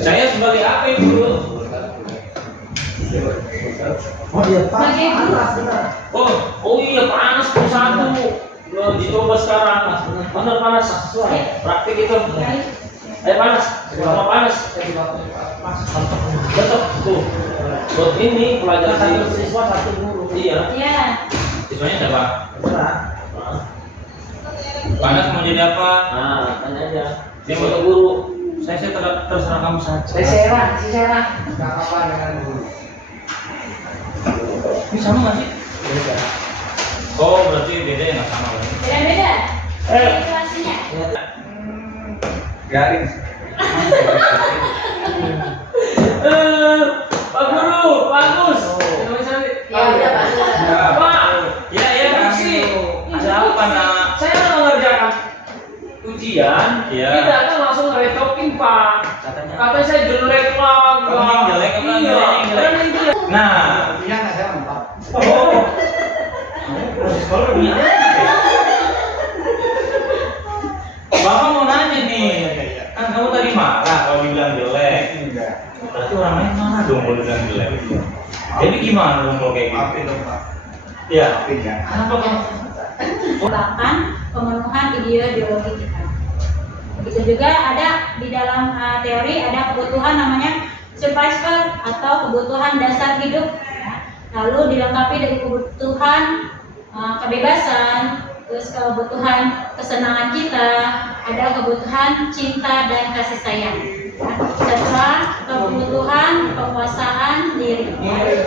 Saya sebagai apa Ibu? Oh iya Pak. Sebagai guru. Oh iya panas tuh satu. Dicoba sekarang. Benar panas. Praktik itu. Ayo panas. Sama panas. Betul tuh. Buat ini pelajaran Satu siswa satu guru. Iya. Iya. Siswanya ada Pak? Benar. Panas mau jadi apa? Nah, tanya aja. Dia mau guru. Saya terserah kamu saja. Sisera. Nggak apa dengan guru. Ini sama nggak sih? Oh berarti beda ya nggak sama Pak? Beda-beda. Situasinya. Garing. Pak Guru, bagus. Ya udah Pak. Pak, ya sih. Ada apa nak? Saya mengerjakan ujian, Iya. tidak kan langsung ngerecokin Pak. Katanya saya jelek lah. Kamu yang jelek apa Iya. yang jelek? Nah, Iya nggak saya mantap. Oh. sekolah gimana? Bapak mau nanya nih, kan kamu tadi marah kalau dibilang jelek. Enggak. Berarti orang lain marah dong kalau dibilang jelek. Jadi gimana dong kalau kayak gitu? Maafin dong Pak. Ya. Maafin ya. Kenapa kamu? Bahkan pemenuhan ideologi kita. Begitu juga ada di dalam teori ada kebutuhan namanya survival atau kebutuhan dasar hidup. Ya. Lalu dilengkapi dengan kebutuhan kebebasan, terus kebutuhan kesenangan kita, ada kebutuhan cinta dan kasih sayang. Ya. Setelah kebutuhan penguasaan diri.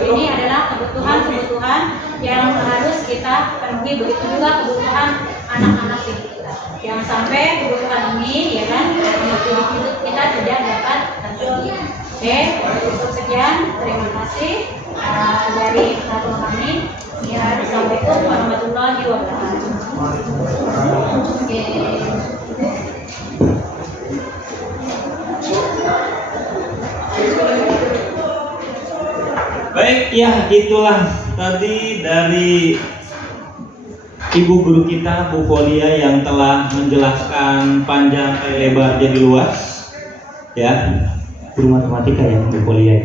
Ini adalah kebutuhan-kebutuhan yang harus kita penuhi, begitu juga kebutuhan anak-anak kita. Yang sampai kebutuhan ini, ya kan, hidup kita tidak dapat terpenuhi. Oke, cukup sekian. Terima kasih dari pelaku kami. Ya, Assalamualaikum warahmatullahi wabarakatuh. Oke. Baik, ya itulah tadi dari Ibu guru kita Bu Folia yang telah menjelaskan panjang kali lebar jadi luas ya, guru matematika ya, Bu Polia.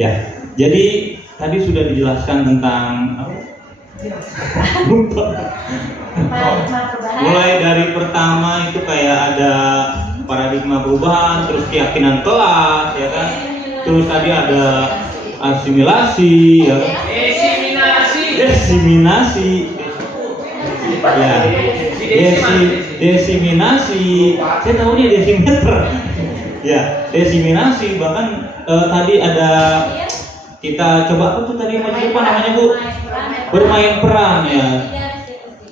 Ya, jadi tadi sudah dijelaskan tentang mulai dari pertama itu kayak ada paradigma perubahan, terus keyakinan kelas, ya kan? Terus tadi ada asimilasi, ya kan? Desiminasi, ya, desiminasi. Saya tahunya desimeter, ya, desiminasi. Bahkan tadi ada kita coba apa tuh tadi apa namanya Bu? Bermain peran ya.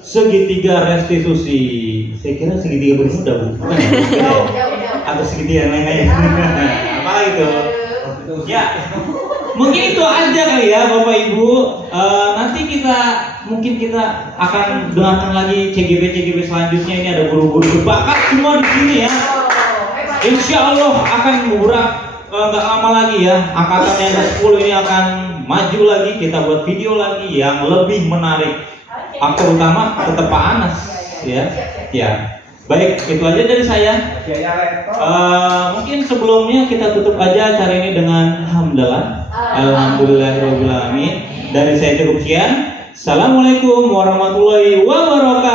Segitiga restitusi. Saya kira segitiga bermuda Bu. Bukan ya? Atau segitiga yang lain-lain. Apa itu? Ya. Mungkin itu aja kali ya Bapak Ibu. Nanti mungkin kita akan dengarkan lagi CGP selanjutnya. Ini ada guru-guru berbakat semua di sini ya. Insya Allah akan nggak lama lagi ya, angkatan yang ke-10 ini akan maju lagi, kita buat video lagi yang lebih menarik. Aktor utama tetap Pak Anas ya. Ya. Baik, itu aja dari saya. Mungkin sebelumnya kita tutup aja acara ini dengan hamdalah. Alhamdulillahirobbilalamin. Dari saya cukup sekian. Assalamualaikum warahmatullahi wabarakatuh.